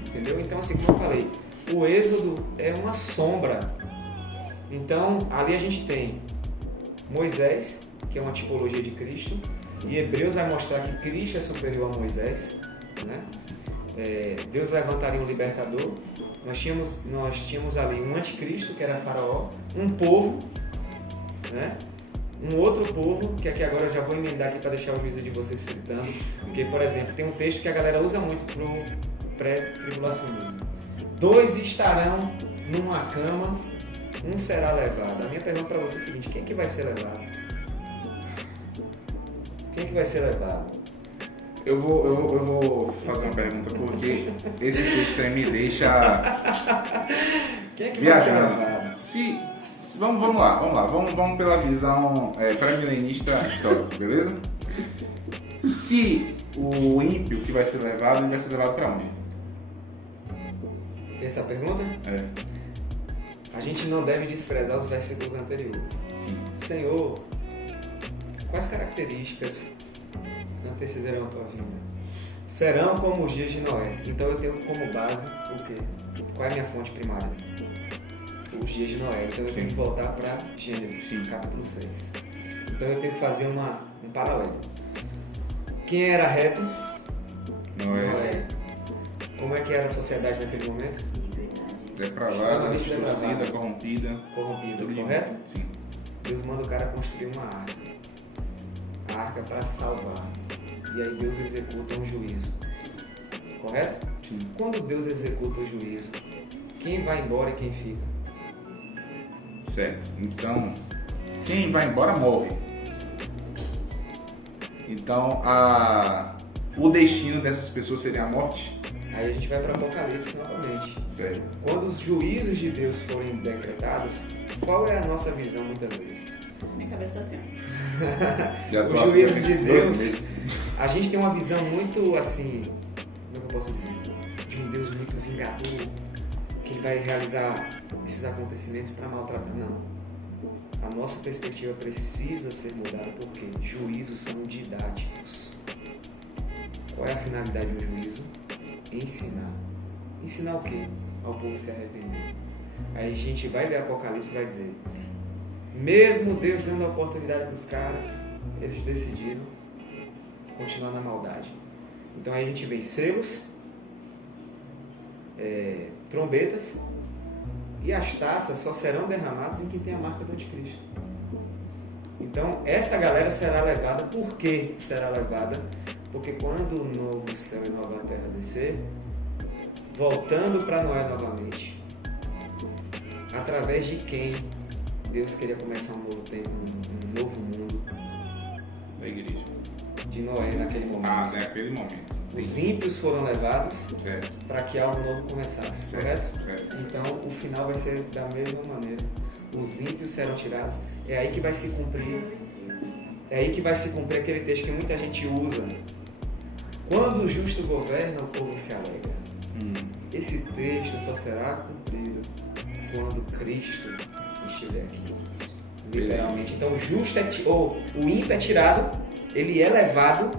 entendeu? Então, assim, como eu falei, o Êxodo é uma sombra. Então, ali a gente tem Moisés, que é uma tipologia de Cristo, e Hebreus vai mostrar que Cristo é superior a Moisés, né? Deus levantaria um libertador. Nós tínhamos ali um anticristo, que era Faraó, um povo, né? Um outro povo, que aqui agora eu já vou emendar aqui para deixar o juízo de vocês fritando, porque, por exemplo, tem um texto que a galera usa muito para o pré-tribulacionismo. 2 estarão numa cama, um será levado. A minha pergunta para você é a seguinte, quem é que vai ser levado? Quem é que vai ser levado? Eu vou fazer uma pergunta, porque esse texto aí me deixa Quem é que vai ser viajando. levado? Se Vamos lá. Vamos pela visão pré-milenista histórica, beleza? Se o ímpio que vai ser levado, ele vai ser levado para onde? Essa é a pergunta? É. A gente não deve desprezar os versículos anteriores. Sim. Senhor, quais características antecederão a tua vinda? Serão como os dias de Noé. Então eu tenho como base o quê? Qual é a minha fonte primária? Os dias de Noé. Então eu tenho que voltar para Gênesis, capítulo 6. Então eu tenho que fazer um paralelo. Quem era reto? Noé. Como é que era a sociedade naquele momento? Depravada, distorcida, corrompida. Correto? Sim. Deus manda o cara construir uma arca. A arca para salvar. E aí Deus executa um juízo. Correto? Sim. Quando Deus executa o juízo, quem vai embora e quem fica? Certo. Então, quem vai embora morre. Então, o destino dessas pessoas seria a morte? Aí a gente vai para Apocalipse novamente. Certo. Quando os juízos de Deus forem decretados, qual é a nossa visão muitas vezes? Minha cabeça tá assim. Os juízos de Deus, a gente tem uma visão muito assim, como é que eu posso dizer? De um Deus muito vingador, que ele vai realizar esses acontecimentos para maltratar. Não. A nossa perspectiva precisa ser mudada porque juízos são didáticos. Qual é a finalidade de um juízo? Ensinar. Ensinar o quê? Ao povo se arrepender. Aí a gente vai ler Apocalipse e vai dizer: mesmo Deus dando a oportunidade para os caras, eles decidiram continuar na maldade. Então aí a gente vê selos, trombetas, e as taças só serão derramadas em quem tem a marca do anticristo. Então essa galera será levada. Por que será levada? Porque quando o novo céu e nova terra descer, voltando para Noé novamente, através de quem Deus queria começar um novo tempo, um novo mundo? Da igreja. De Noé naquele momento. Naquele momento. Os ímpios foram levados Certo. para que algo novo começasse, Certo. correto? Então o final vai ser da mesma maneira. Os ímpios serão tirados. É aí que vai se cumprir. É aí que vai se cumprir aquele texto que muita gente usa. Quando o justo governa, o povo se alegra. Esse texto só será cumprido quando Cristo estiver aqui. Literalmente. Então o justo o ímpio é tirado, ele é levado,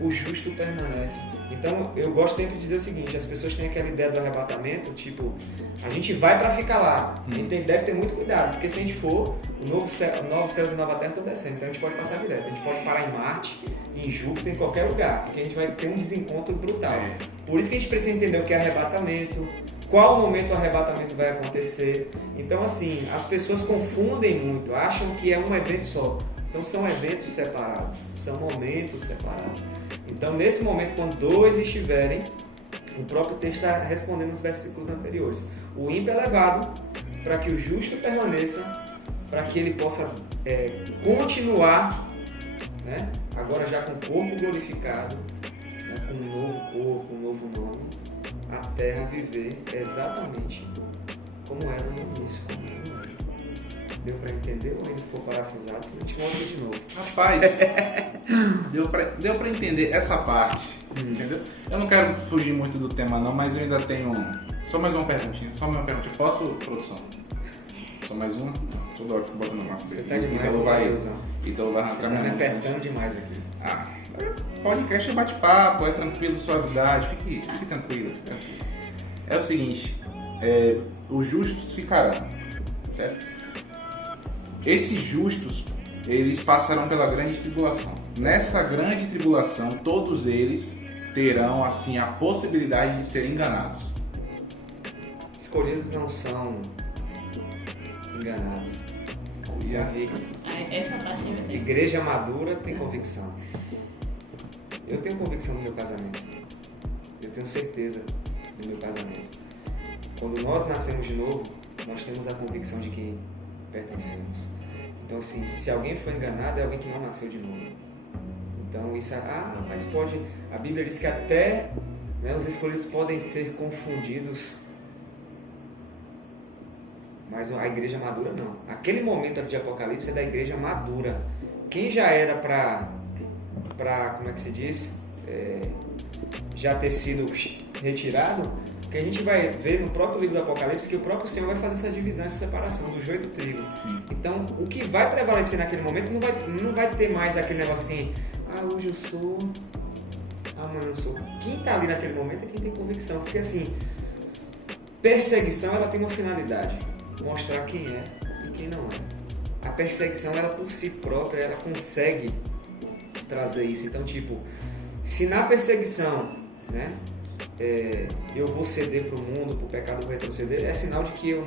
o justo permanece. Então eu gosto sempre de dizer o seguinte: as pessoas têm aquela ideia do arrebatamento, tipo, a gente vai para ficar lá. A gente deve ter muito cuidado, porque se a gente for, novos céus e nova terra estão descendo, então a gente pode passar direto. A gente pode parar em Marte, em Júpiter, em qualquer lugar, porque a gente vai ter um desencontro brutal. Por isso que a gente precisa entender o que é arrebatamento, qual momento o arrebatamento vai acontecer. Então, assim, as pessoas confundem muito, acham que é um evento só. Então, são eventos separados, são momentos separados. Então, nesse momento, quando dois estiverem, o próprio texto está respondendo os versículos anteriores. O ímpio é levado para que o justo permaneça, para que ele possa continuar, né? Agora já com o corpo glorificado, né? Com um novo corpo, um novo nome, a terra viver exatamente como era no início. Deu para entender ou ainda ficou parafusado? Se não te conta de novo. Rapaz, deu pra entender essa parte, entendeu? Eu não quero fugir muito do tema não, mas eu ainda tenho só mais uma perguntinha. Posso, produção? Só mais uma? Toda hora eu fico botando massa. Você tá demais, Então vai arrancar minha mão. Você tá me apertando demais aqui. Podcast é bate-papo, é tranquilo, suavidade. Fique tranquilo, É o seguinte, os justos ficarão, certo? Esses justos, eles passarão pela grande tribulação. Nessa grande tribulação, todos eles terão, assim, a possibilidade de serem enganados. Escolhidos não são enganados. Essa parte é verdade. Igreja madura tem convicção. Eu tenho convicção no meu casamento. Eu tenho certeza no meu casamento. Quando nós nascemos de novo, nós temos a convicção de quem pertencemos. Então, assim, se alguém foi enganado, é alguém que não nasceu de novo. Então, isso mas pode... A Bíblia diz que até, né, os escolhidos podem ser confundidos. mas a igreja madura não. Aquele momento de Apocalipse é da igreja madura. Quem já era para como é que se diz? Já ter sido retirado, que a gente vai ver no próprio livro do Apocalipse que o próprio Senhor vai fazer essa divisão, essa separação do joio e do trigo. Sim. Então, o que vai prevalecer naquele momento não vai ter mais aquele negocinho, hoje eu sou, amanhã eu sou. Quem está ali naquele momento é quem tem convicção, porque assim, perseguição ela tem uma finalidade, mostrar quem é e quem não é. A perseguição, ela por si própria, ela consegue trazer isso. Então, tipo, se na perseguição, né, eu vou ceder para o mundo, para o pecado vou retroceder, é sinal de que eu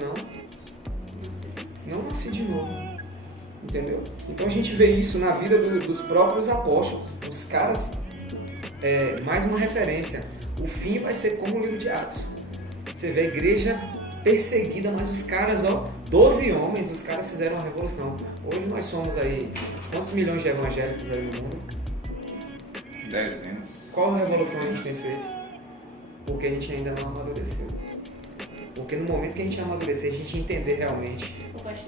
não nasci de novo. Entendeu? Então a gente vê isso na vida dos próprios apóstolos. Os caras, mais uma referência. O fim vai ser como o livro de Atos. Você vê a igreja perseguida, mas os caras, 12 homens, os caras fizeram uma revolução. Hoje nós somos aí, quantos milhões de evangélicos aí no mundo? Dezenas. Qual revolução a gente tem feito? Porque a gente ainda não amadureceu. Porque no momento que a gente amadurecer, a gente entender realmente,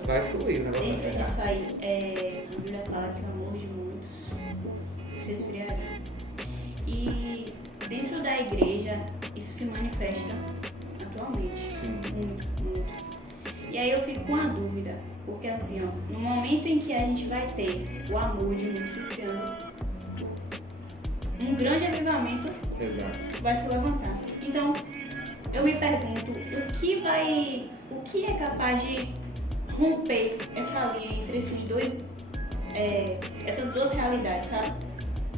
vai fluir o negócio. Dentro disso aí, a Bíblia fala que o amor de muitos se esfriaria. E dentro da igreja, isso se manifesta atualmente. Sim. Muito, muito. E aí eu fico com a dúvida, porque assim, no momento em que a gente vai ter o amor de muitos se esfriando, um grande avivamento vai se levantar. Então, eu me pergunto, o que é capaz de romper essa linha entre essas duas realidades, sabe?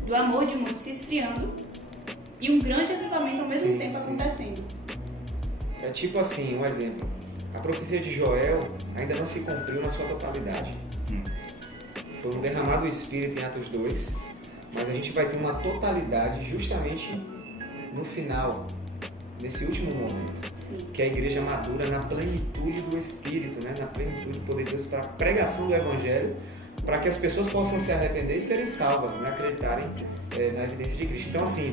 Do amor de muitos se esfriando e um grande avivamento ao mesmo tempo acontecendo. É tipo assim, um exemplo. A profecia de Joel ainda não se cumpriu na sua totalidade. Foi um derramado do Espírito em Atos 2, mas a gente vai ter uma totalidade justamente no final, nesse último momento. Sim. Que é a igreja madura na plenitude do Espírito, né? Na plenitude do poder de Deus, para a pregação do Evangelho, para que as pessoas possam se arrepender e serem salvas, né? Acreditarem na evidência de Cristo. Então, assim,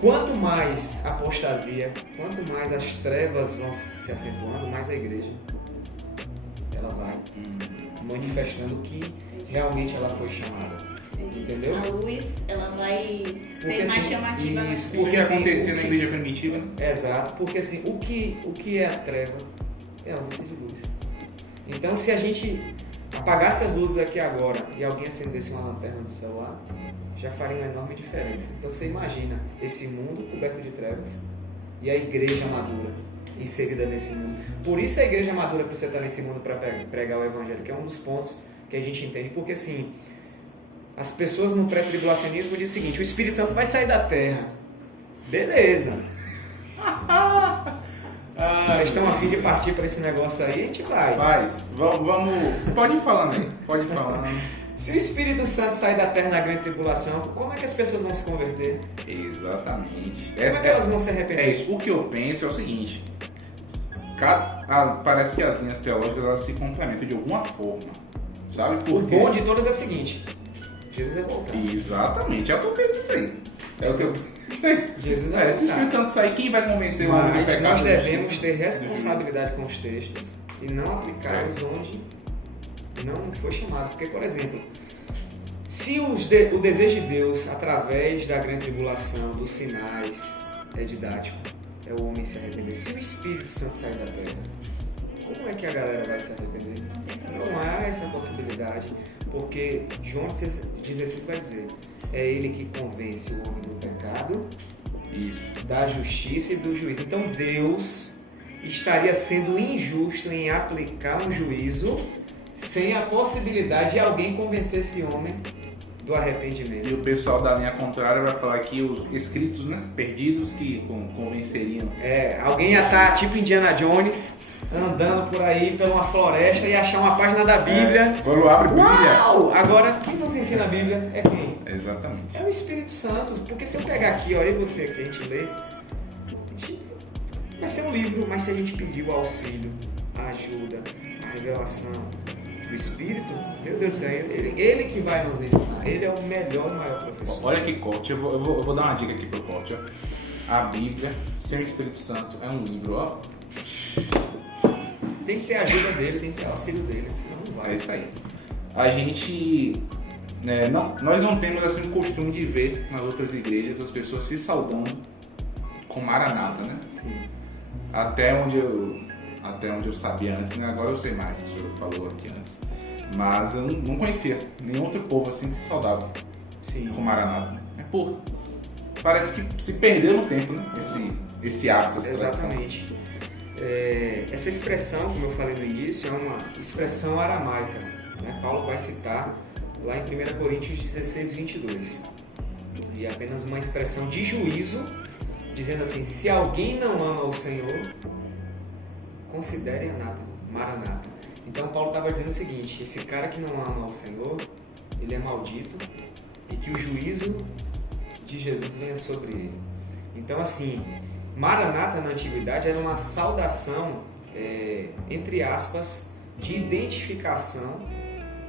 quanto mais apostasia, quanto mais as trevas vão se acentuando, mais a igreja ela vai manifestando que realmente ela foi chamada. Entendeu? A luz, ela vai ser mais assim, chamativa. Isso, Porque porque assim, acontecia na igreja primitiva, né? Exato, porque assim, o que é a treva é a ausência de luz. Então, se a gente apagasse as luzes aqui agora e alguém acendesse uma lanterna do celular, já faria uma enorme diferença. Então, você imagina esse mundo coberto de trevas e a igreja madura inserida nesse mundo. Por isso a igreja madura precisa estar nesse mundo para pregar o Evangelho, que é um dos pontos que a gente entende. Porque assim, as pessoas no pré-tribulacionismo dizem o seguinte: o Espírito Santo vai sair da terra. Beleza. Vocês estão a fim de partir para esse negócio aí? A gente vai. Vamos. Pode ir falando aí. Pode ir falando. Se o Espírito Santo sair da terra na grande tribulação, como é que as pessoas vão se converter? Exatamente. Como é que elas vão se arrepender? É isso. O que eu penso é o seguinte: parece que as linhas teológicas elas se complementam de alguma forma. Sabe? O bom de todas é o seguinte: Jesus vai voltar. Exatamente. É o que eu penso isso aí. É o que eu Jesus vai voltar. Se o Espírito Santo sair, quem vai convencer o homem do Mas pecado? nós devemos ter responsabilidade com os textos e não aplicá-los onde não foi chamado. Porque, por exemplo, se o desejo de Deus, através da grande tribulação, dos sinais, é didático, é o homem se arrepender. Se o Espírito Santo sair da terra, como é que a galera vai se arrepender? Não há essa possibilidade, porque João 16 vai dizer: é ele que convence o homem do pecado, da justiça e do juízo. Então Deus estaria sendo injusto em aplicar um juízo sem a possibilidade de alguém convencer esse homem do arrependimento. E o pessoal da linha contrária vai falar que os escritos, né, perdidos que convenceriam. Alguém ia estar tipo Indiana Jones, andando por aí pela uma floresta e achar uma página da Bíblia. Quando abre a Bíblia. Uau! Agora, quem nos ensina a Bíblia é quem? Exatamente. É o Espírito Santo. Porque se eu pegar aqui, olha, e você que a gente lê, vai ser um livro, mas se a gente pedir o auxílio, a ajuda, a revelação do Espírito, meu Deus do céu, ele que vai nos ensinar. Ele é o melhor e maior professor. Olha que corte, eu vou dar uma dica aqui pro corte. Ó. A Bíblia, sem o Espírito Santo, é um livro, ó. tem que ter a ajuda dele, tem que ter o auxílio dele, senão não vai. É isso aí. A gente, né, nós não temos assim o costume de ver nas outras igrejas as pessoas se saudando com Maranata, né? Sim. Até onde eu sabia antes, né? Agora eu sei mais, que o senhor falou aqui antes. Mas eu não conhecia nenhum outro povo assim que se saudava Sim. com Maranata. Parece que se perdeu no tempo, né? Esse hábito, essa tradição. Exatamente. Essa expressão, como eu falei no início, é uma expressão aramaica, né? Paulo vai citar lá em 1 Coríntios 16, 22. E é apenas uma expressão de juízo, dizendo assim: se alguém não ama o Senhor, considere Maranata. Então Paulo estava dizendo o seguinte: esse cara que não ama o Senhor, ele é maldito, e que o juízo de Jesus venha sobre ele. Então, assim, Maranata na antiguidade era uma saudação, entre aspas, de identificação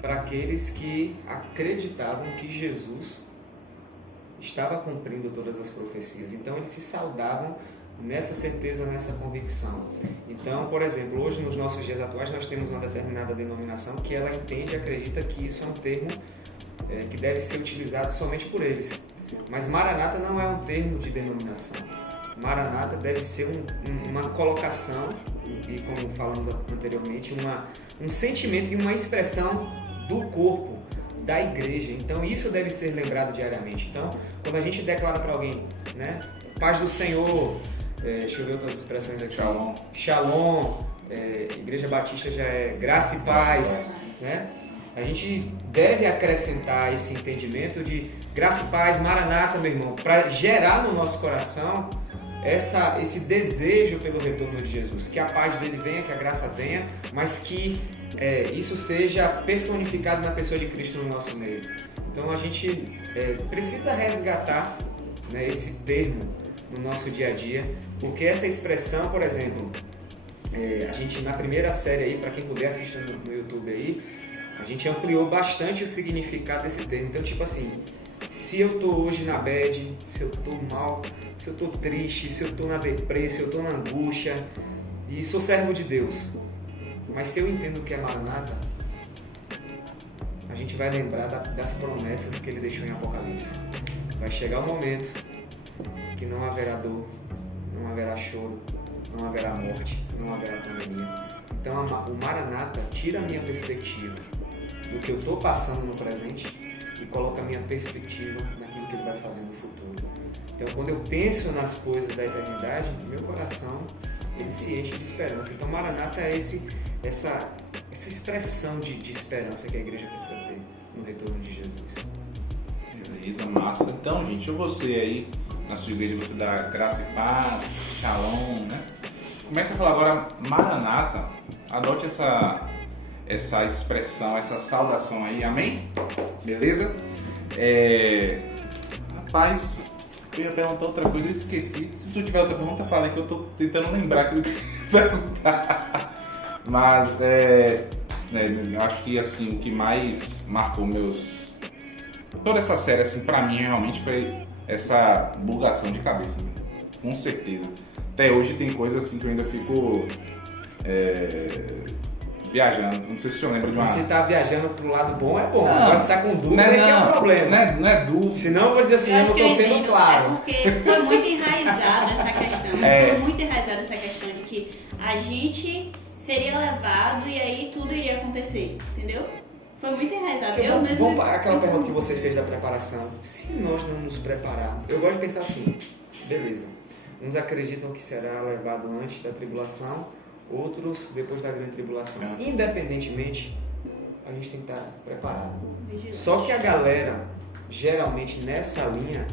para aqueles que acreditavam que Jesus estava cumprindo todas as profecias. Então, eles se saudavam nessa certeza, nessa convicção. Então, por exemplo, hoje nos nossos dias atuais nós temos uma determinada denominação que ela entende e acredita que isso é um termo que deve ser utilizado somente por eles. Mas Maranata não é um termo de denominação. Maranata deve ser uma colocação e, como falamos anteriormente, um sentimento e uma expressão do corpo, da igreja. Então isso deve ser lembrado diariamente. Então, quando a gente declara para alguém, né, paz do Senhor, deixa eu ver outras expressões aqui. Shalom, Igreja Batista já é graça e paz, né? A gente deve acrescentar esse entendimento de graça e paz, Maranata, meu irmão, para gerar no nosso coração esse desejo pelo retorno de Jesus. Que a paz dele venha, que a graça venha, mas que isso seja personificado na pessoa de Cristo no nosso meio. Então a gente precisa resgatar, né, esse termo no nosso dia a dia, porque essa expressão, por exemplo, a gente na primeira série aí, para quem puder assistir no YouTube aí, a gente ampliou bastante o significado desse termo. Então, tipo assim, se eu tô hoje na bad, se eu tô mal, se eu tô triste, se eu tô na deprê, se eu tô na angústia, e sou servo de Deus, mas se eu entendo o que é Maranata, a gente vai lembrar das promessas que ele deixou em Apocalipse. Vai chegar o momento que não haverá dor, não haverá choro, não haverá morte, não haverá pandemia. Então o Maranata tira a minha perspectiva do que eu estou passando no presente e coloca a minha perspectiva naquilo que ele vai fazer no futuro. Então quando eu penso nas coisas da eternidade, meu coração ele se enche de esperança. Então Maranata é essa expressão de esperança que a igreja precisa ter no retorno de Jesus. Beleza, massa. Então, gente, você aí na sua igreja, você dá graça e paz, shalom, né? Começa a falar agora Maranata, adote essa expressão, essa saudação aí, amém? Beleza? Rapaz, eu ia perguntar outra coisa, eu esqueci. Se tu tiver outra pergunta, fala aí que eu tô tentando lembrar aquilo que eu ia perguntar. Mas, eu acho que, assim, o que mais marcou toda essa série, assim, pra mim, realmente foi essa bugação de cabeça, né? Com certeza. Até hoje tem coisas assim que eu ainda fico viajando. Não sei se você lembra de uma... Se tá viajando pro lado bom, é bom. Não, agora se tá com dúvida, que é um problema. Não é dúvida. Senão eu vou dizer assim, eu não tô sendo claro. É porque foi muito enraizada essa questão. Foi muito enraizada essa questão de que a gente seria levado e aí tudo iria acontecer, entendeu? Foi muito enraizado. Vamos para aquela pergunta que você fez da preparação. Se nós não nos prepararmos, eu gosto de pensar assim, beleza. Uns acreditam que será levado antes da tribulação, outros depois da grande tribulação. Independentemente, a gente tem que estar preparado. Só que a galera, geralmente nessa linha,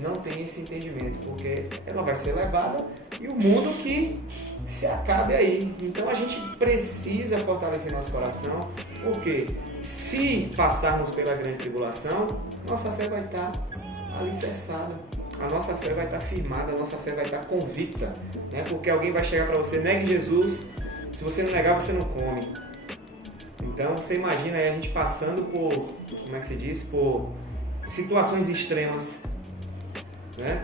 não tem esse entendimento, porque ela vai ser levada e o mundo que se acabe aí. Então a gente precisa fortalecer nosso coração, porque se passarmos pela grande tribulação, nossa fé vai estar alicerçada, a nossa fé vai estar firmada, a nossa fé vai estar convicta, né? Porque alguém vai chegar para você, negue Jesus, se você não negar, você não come. Então você imagina aí a gente passando por, como é que se diz, por situações extremas, né?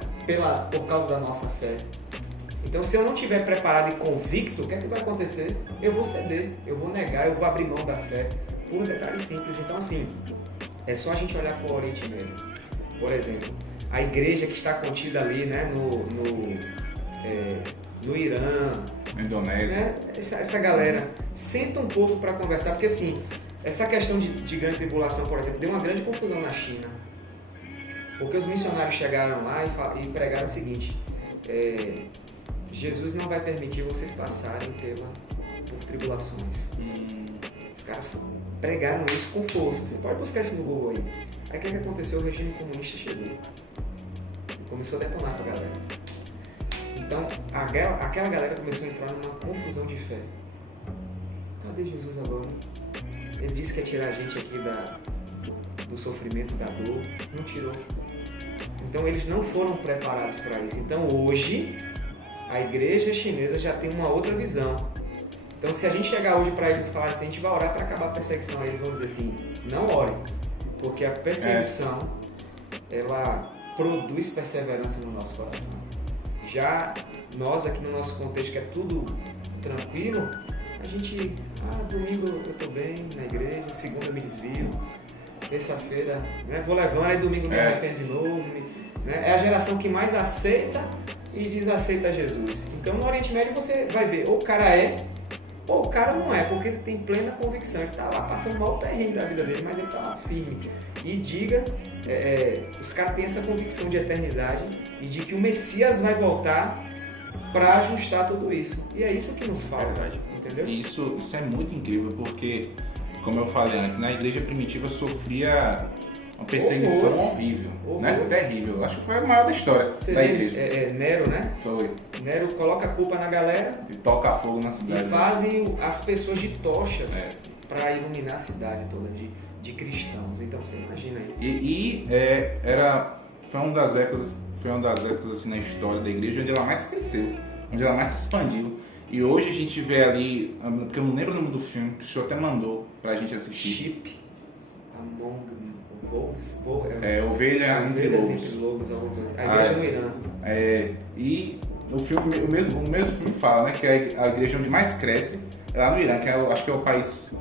Por causa da nossa fé. Então, se eu não estiver preparado e convicto, o que é que vai acontecer? Eu vou ceder, eu vou negar, eu vou abrir mão da fé, por detalhes simples. Então, assim, é só a gente olhar para o Oriente Médio. Por exemplo, a igreja que está contida ali, né, no Irã, Indonésia. né, essa galera, senta um pouco para conversar, porque assim, essa questão de grande tribulação, por exemplo, deu uma grande confusão na China. Porque os missionários chegaram lá e pregaram o seguinte: Jesus não vai permitir vocês passarem por tribulações. Os caras pregaram isso com força. Você pode buscar isso no Google aí. Aí o que aconteceu? O regime comunista chegou e começou a detonar com a galera. Então aquela galera começou a entrar numa confusão de fé. Cadê Jesus agora? Ele disse que ia tirar a gente aqui do sofrimento, da dor. Não tirou. Então eles não foram preparados para isso. Então hoje a igreja chinesa já tem uma outra visão. Então se a gente chegar hoje para eles e falar assim, a gente vai orar para acabar a perseguição, eles vão dizer assim, não ore, porque a perseguição ela produz perseverança no nosso coração. Já nós aqui no nosso contexto, que é tudo tranquilo, a gente, domingo eu estou bem na igreja, segunda eu me desvio, terça-feira, né, vou levando, aí domingo me arrependo de novo, né? É a geração que mais aceita e desaceita Jesus. Então no Oriente Médio você vai ver, ou o cara é, ou o cara não é, porque ele tem plena convicção, ele está lá passando o maior perrengue da vida dele, mas ele está lá firme. E os caras têm essa convicção de eternidade e de que o Messias vai voltar para ajustar tudo isso. E é isso que nos falta, entendeu? E isso é muito incrível, porque, como eu falei antes, né, a igreja primitiva sofria uma perseguição horrível, né? Terrível. Acho que foi a maior da história da igreja. Nero, né? Foi. Nero coloca a culpa na galera e toca fogo na cidade. E fazem as pessoas de tochas para iluminar a cidade toda de cristãos. Então você imagina aí. Foi uma das épocas assim, na história da igreja onde ela mais cresceu, onde ela mais se expandiu. E hoje a gente vê ali, porque eu não lembro o nome do filme, que o senhor até mandou pra gente assistir. Sheep Among Wolves. Ovelha entre lobos. A igreja no Irã. E o mesmo filme fala, né, que a igreja onde mais cresce é lá no Irã, que acho que é o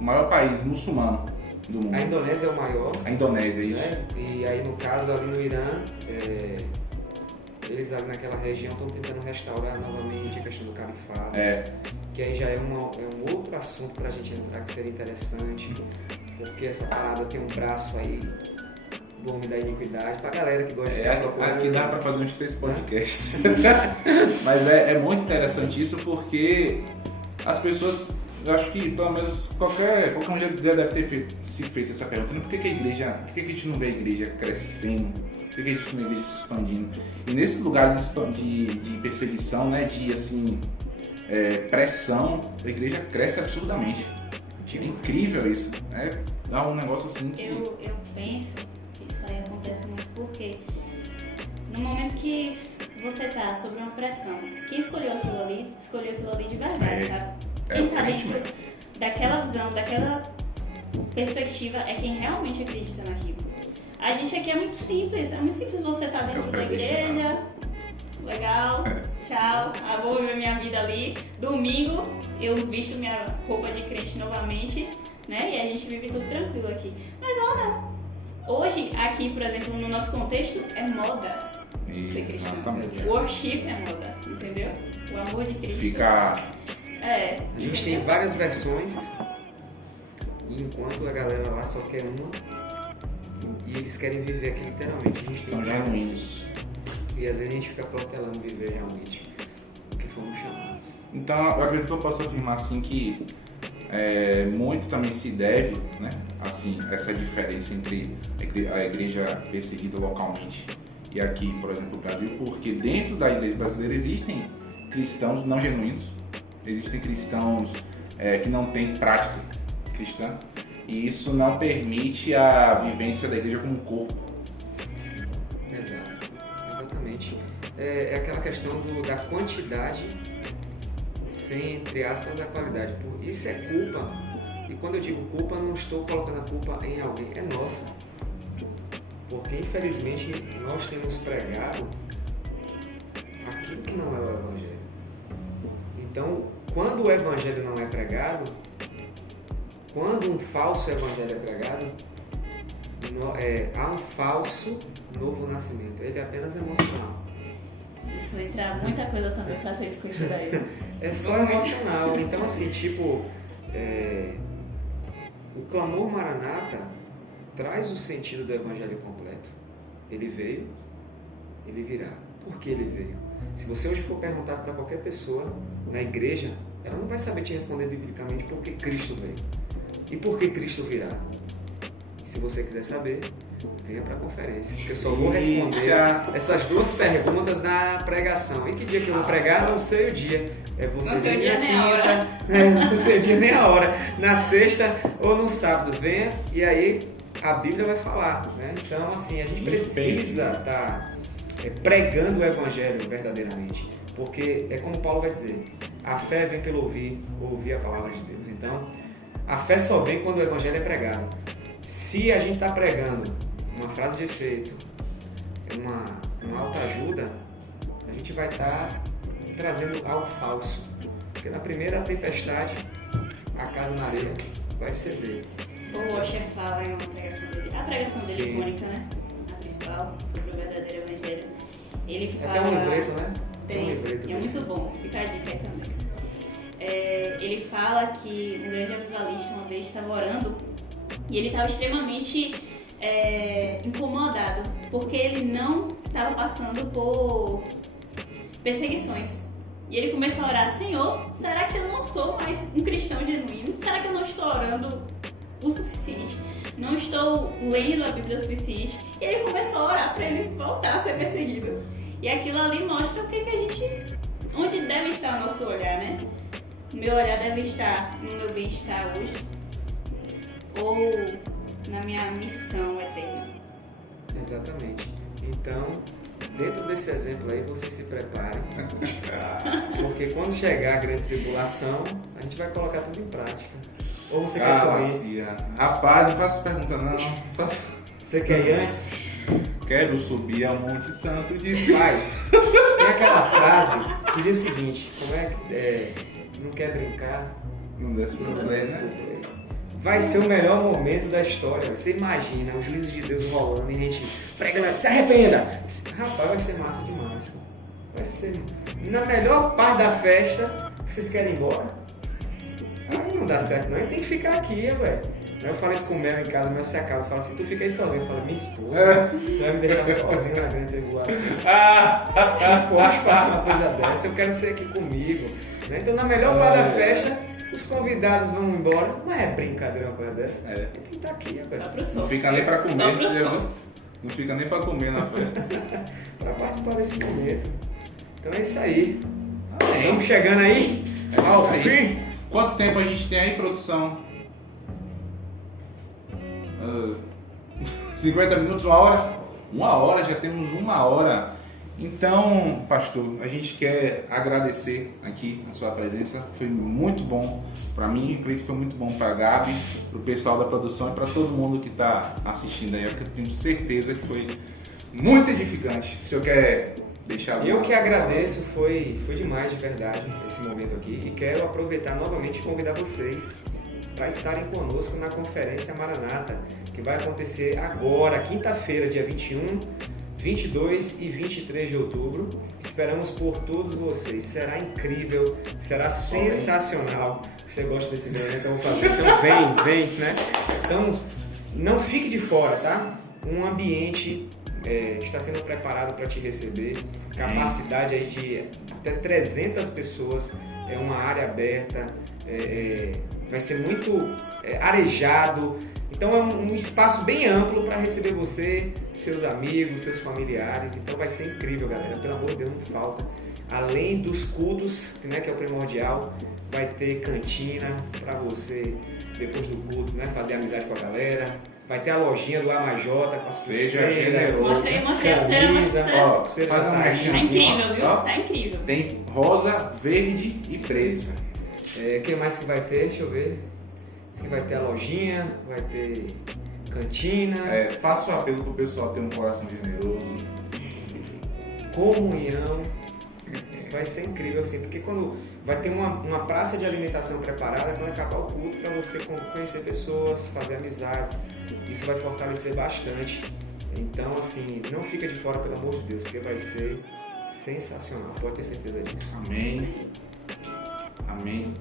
maior país muçulmano do mundo. A Indonésia é o maior. A Indonésia, isso. Né? E aí, no caso, ali no Irã, eles ali naquela região estão tentando restaurar novamente a questão do califado. Que aí já é um outro assunto para a gente entrar, que seria interessante. Porque essa parada tem um braço aí do homem da iniquidade, pra galera que gosta de aqui dá pra fazer uns 3 podcasts. Mas é muito interessante isso, porque as pessoas, eu acho que pelo menos qualquer um já deve ter se feito essa pergunta, por que a gente não vê a igreja crescendo? Por que a gente não vê a igreja se expandindo? E nesse lugar de perseguição, né, de assim, pressão, a igreja cresce absurdamente. É incrível isso, dá um negócio assim. Eu penso que isso aí acontece muito porque no momento que você tá sob uma pressão, quem escolheu aquilo ali de verdade, sabe? Quem tá dentro daquela visão, daquela perspectiva é quem realmente acredita naquilo. A gente aqui é muito simples você tá dentro da igreja, legal, tchau, vou viver minha vida ali. Domingo eu visto minha roupa de crente novamente, né? E a gente vive tudo tranquilo aqui. Mas lá não. Hoje, aqui, por exemplo, no nosso contexto, é moda ser cristão. Worship é moda, entendeu? O amor de Cristo. A gente tem várias versões, e enquanto a galera lá só quer uma, e eles querem viver aqui literalmente. A gente são genuínos. E às vezes a gente fica protelando viver realmente o que fomos chamados. Então, eu acredito que eu posso afirmar assim que muito também se deve, né, assim, essa diferença entre a igreja perseguida localmente e aqui, por exemplo, no Brasil, porque dentro da igreja brasileira existem cristãos não genuínos, existem cristãos que não têm prática cristã, e isso não permite a vivência da igreja como um corpo. Exatamente. É aquela questão da quantidade sem, entre aspas, a qualidade. Isso é culpa. E quando eu digo culpa, não estou colocando a culpa em alguém, é nossa. Porque, infelizmente, nós temos pregado aquilo que não é o Evangelho. Então, quando o evangelho não é pregado, quando um falso evangelho é pregado, há um falso novo nascimento. Ele é apenas emocional. Isso entra muita coisa também para ser discutida aí. É só emocional. Então, assim, tipo, o clamor Maranata traz o sentido do evangelho completo. Ele veio, ele virá. Por que ele veio? Se você hoje for perguntar para qualquer pessoa na igreja, ela não vai saber te responder biblicamente por que Cristo veio. E por que Cristo virá? Se você quiser saber, venha para a conferência, porque eu só vou responder essas duas perguntas na pregação. E que dia que eu vou pregar? Não sei o dia. Você vem na quinta, não sei o dia nem a hora. Na sexta ou no sábado, venha e aí a Bíblia vai falar. Né? Então, assim, a gente precisa estar pregando o Evangelho verdadeiramente. Porque é como Paulo vai dizer, a fé vem pelo ouvir a palavra de Deus. Então, a fé só vem quando o Evangelho é pregado. Se a gente está pregando uma frase de efeito, uma autoajuda, a gente vai estar trazendo algo falso. Porque na primeira tempestade, a casa na areia vai ceder. O Washer fala em uma pregação dele, a pregação dele icônica, né? A principal, sobre o verdadeiro evangelho. Ele fala... Até um livreto, né? Tem, é muito bom, fica a dica aí também. Ele fala que um grande avivalista uma vez estava orando e ele estava extremamente incomodado, porque ele não estava passando por perseguições. E ele começou a orar, Senhor, será que eu não sou mais um cristão genuíno? Será que eu não estou orando o suficiente? Não estou lendo a Bíblia o suficiente? E ele começou a orar para ele voltar a ser perseguido. E aquilo ali mostra o que a gente... onde deve estar o nosso olhar, né? O meu olhar deve estar no meu bem-estar hoje ou na minha missão eterna. Exatamente. Então, dentro desse exemplo aí, vocês se preparem, porque quando chegar a grande tribulação, a gente vai colocar tudo em prática. Ou você quer subir? Rapaz, não faça pergunta não. Você quer ir antes? Quero subir a Monte Santo de Paz. Tem aquela frase que diz o seguinte, como é que não quer brincar? Não desce problema. Vai ser o melhor momento da história. Você imagina, os juízos de Deus rolando e a gente pregando, se arrependa. Rapaz, vai ser massa demais. Pô. Vai ser na melhor parte da festa. Vocês querem ir embora? Aí não dá certo não, a gente tem que ficar aqui, velho. Eu falo isso com o Mel em casa, mas se acaba. Eu falo assim, tu fica aí sozinho. Eu falo, minha esposa, você vai me deixar sozinho na grande tribulação. Não pode passar uma coisa dessa, eu quero ser aqui comigo. Né? Então na melhor parte da festa, os convidados vão embora. Mas é brincadeira uma coisa dessa? Tem que estar aqui, velho. Não fica nem pra comer, não fica nem pra comer na festa. Pra participar desse momento. Então é isso aí. Estamos chegando aí ao fim. Quanto tempo a gente tem aí, produção? 50 minutos, 1 hora? 1 hora, já temos 1 hora. Então, pastor, a gente quer agradecer aqui a sua presença. Foi muito bom para mim, acredito que foi muito bom para a Gabi, para o pessoal da produção e para todo mundo que está assistindo aí. Eu tenho certeza que foi muito edificante. O senhor quer deixar alguma... Eu que agradeço, foi demais de verdade esse momento aqui e quero aproveitar novamente e convidar vocês para estarem conosco na Conferência Maranata, que vai acontecer agora, quinta-feira, dia 21, 22 e 23 de outubro. Esperamos por todos vocês. Será incrível, será sensacional. Você gosta desse evento, então eu vou fazer. Então vem, né? Então, não fique de fora, tá? Um ambiente está sendo preparado para te receber. Capacidade aí de até 300 pessoas. É uma área aberta. Vai ser muito arejado. Então é um espaço bem amplo para receber você, seus amigos, seus familiares. Então vai ser incrível, galera. Pelo amor de Deus, não falta. Além dos cultos, né, que é o primordial, vai ter cantina para você, depois do culto, né, fazer amizade com a galera. Vai ter a lojinha do AMJ com as pulseiras. Mostrei a pulseira. Faz uma Tá incrível, viu? Tá incrível. Tem rosa, verde e preto. O que mais que vai ter? Deixa eu ver. Diz que vai ter a lojinha, vai ter cantina. Faça o apelo pro pessoal ter um coração generoso. Comunhão. Vai ser incrível, assim, porque quando vai ter uma praça de alimentação preparada quando acabar o culto para você conhecer pessoas, fazer amizades. Isso vai fortalecer bastante. Então, assim, não fica de fora, pelo amor de Deus, porque vai ser sensacional. Pode ter certeza disso. Amém. Amém.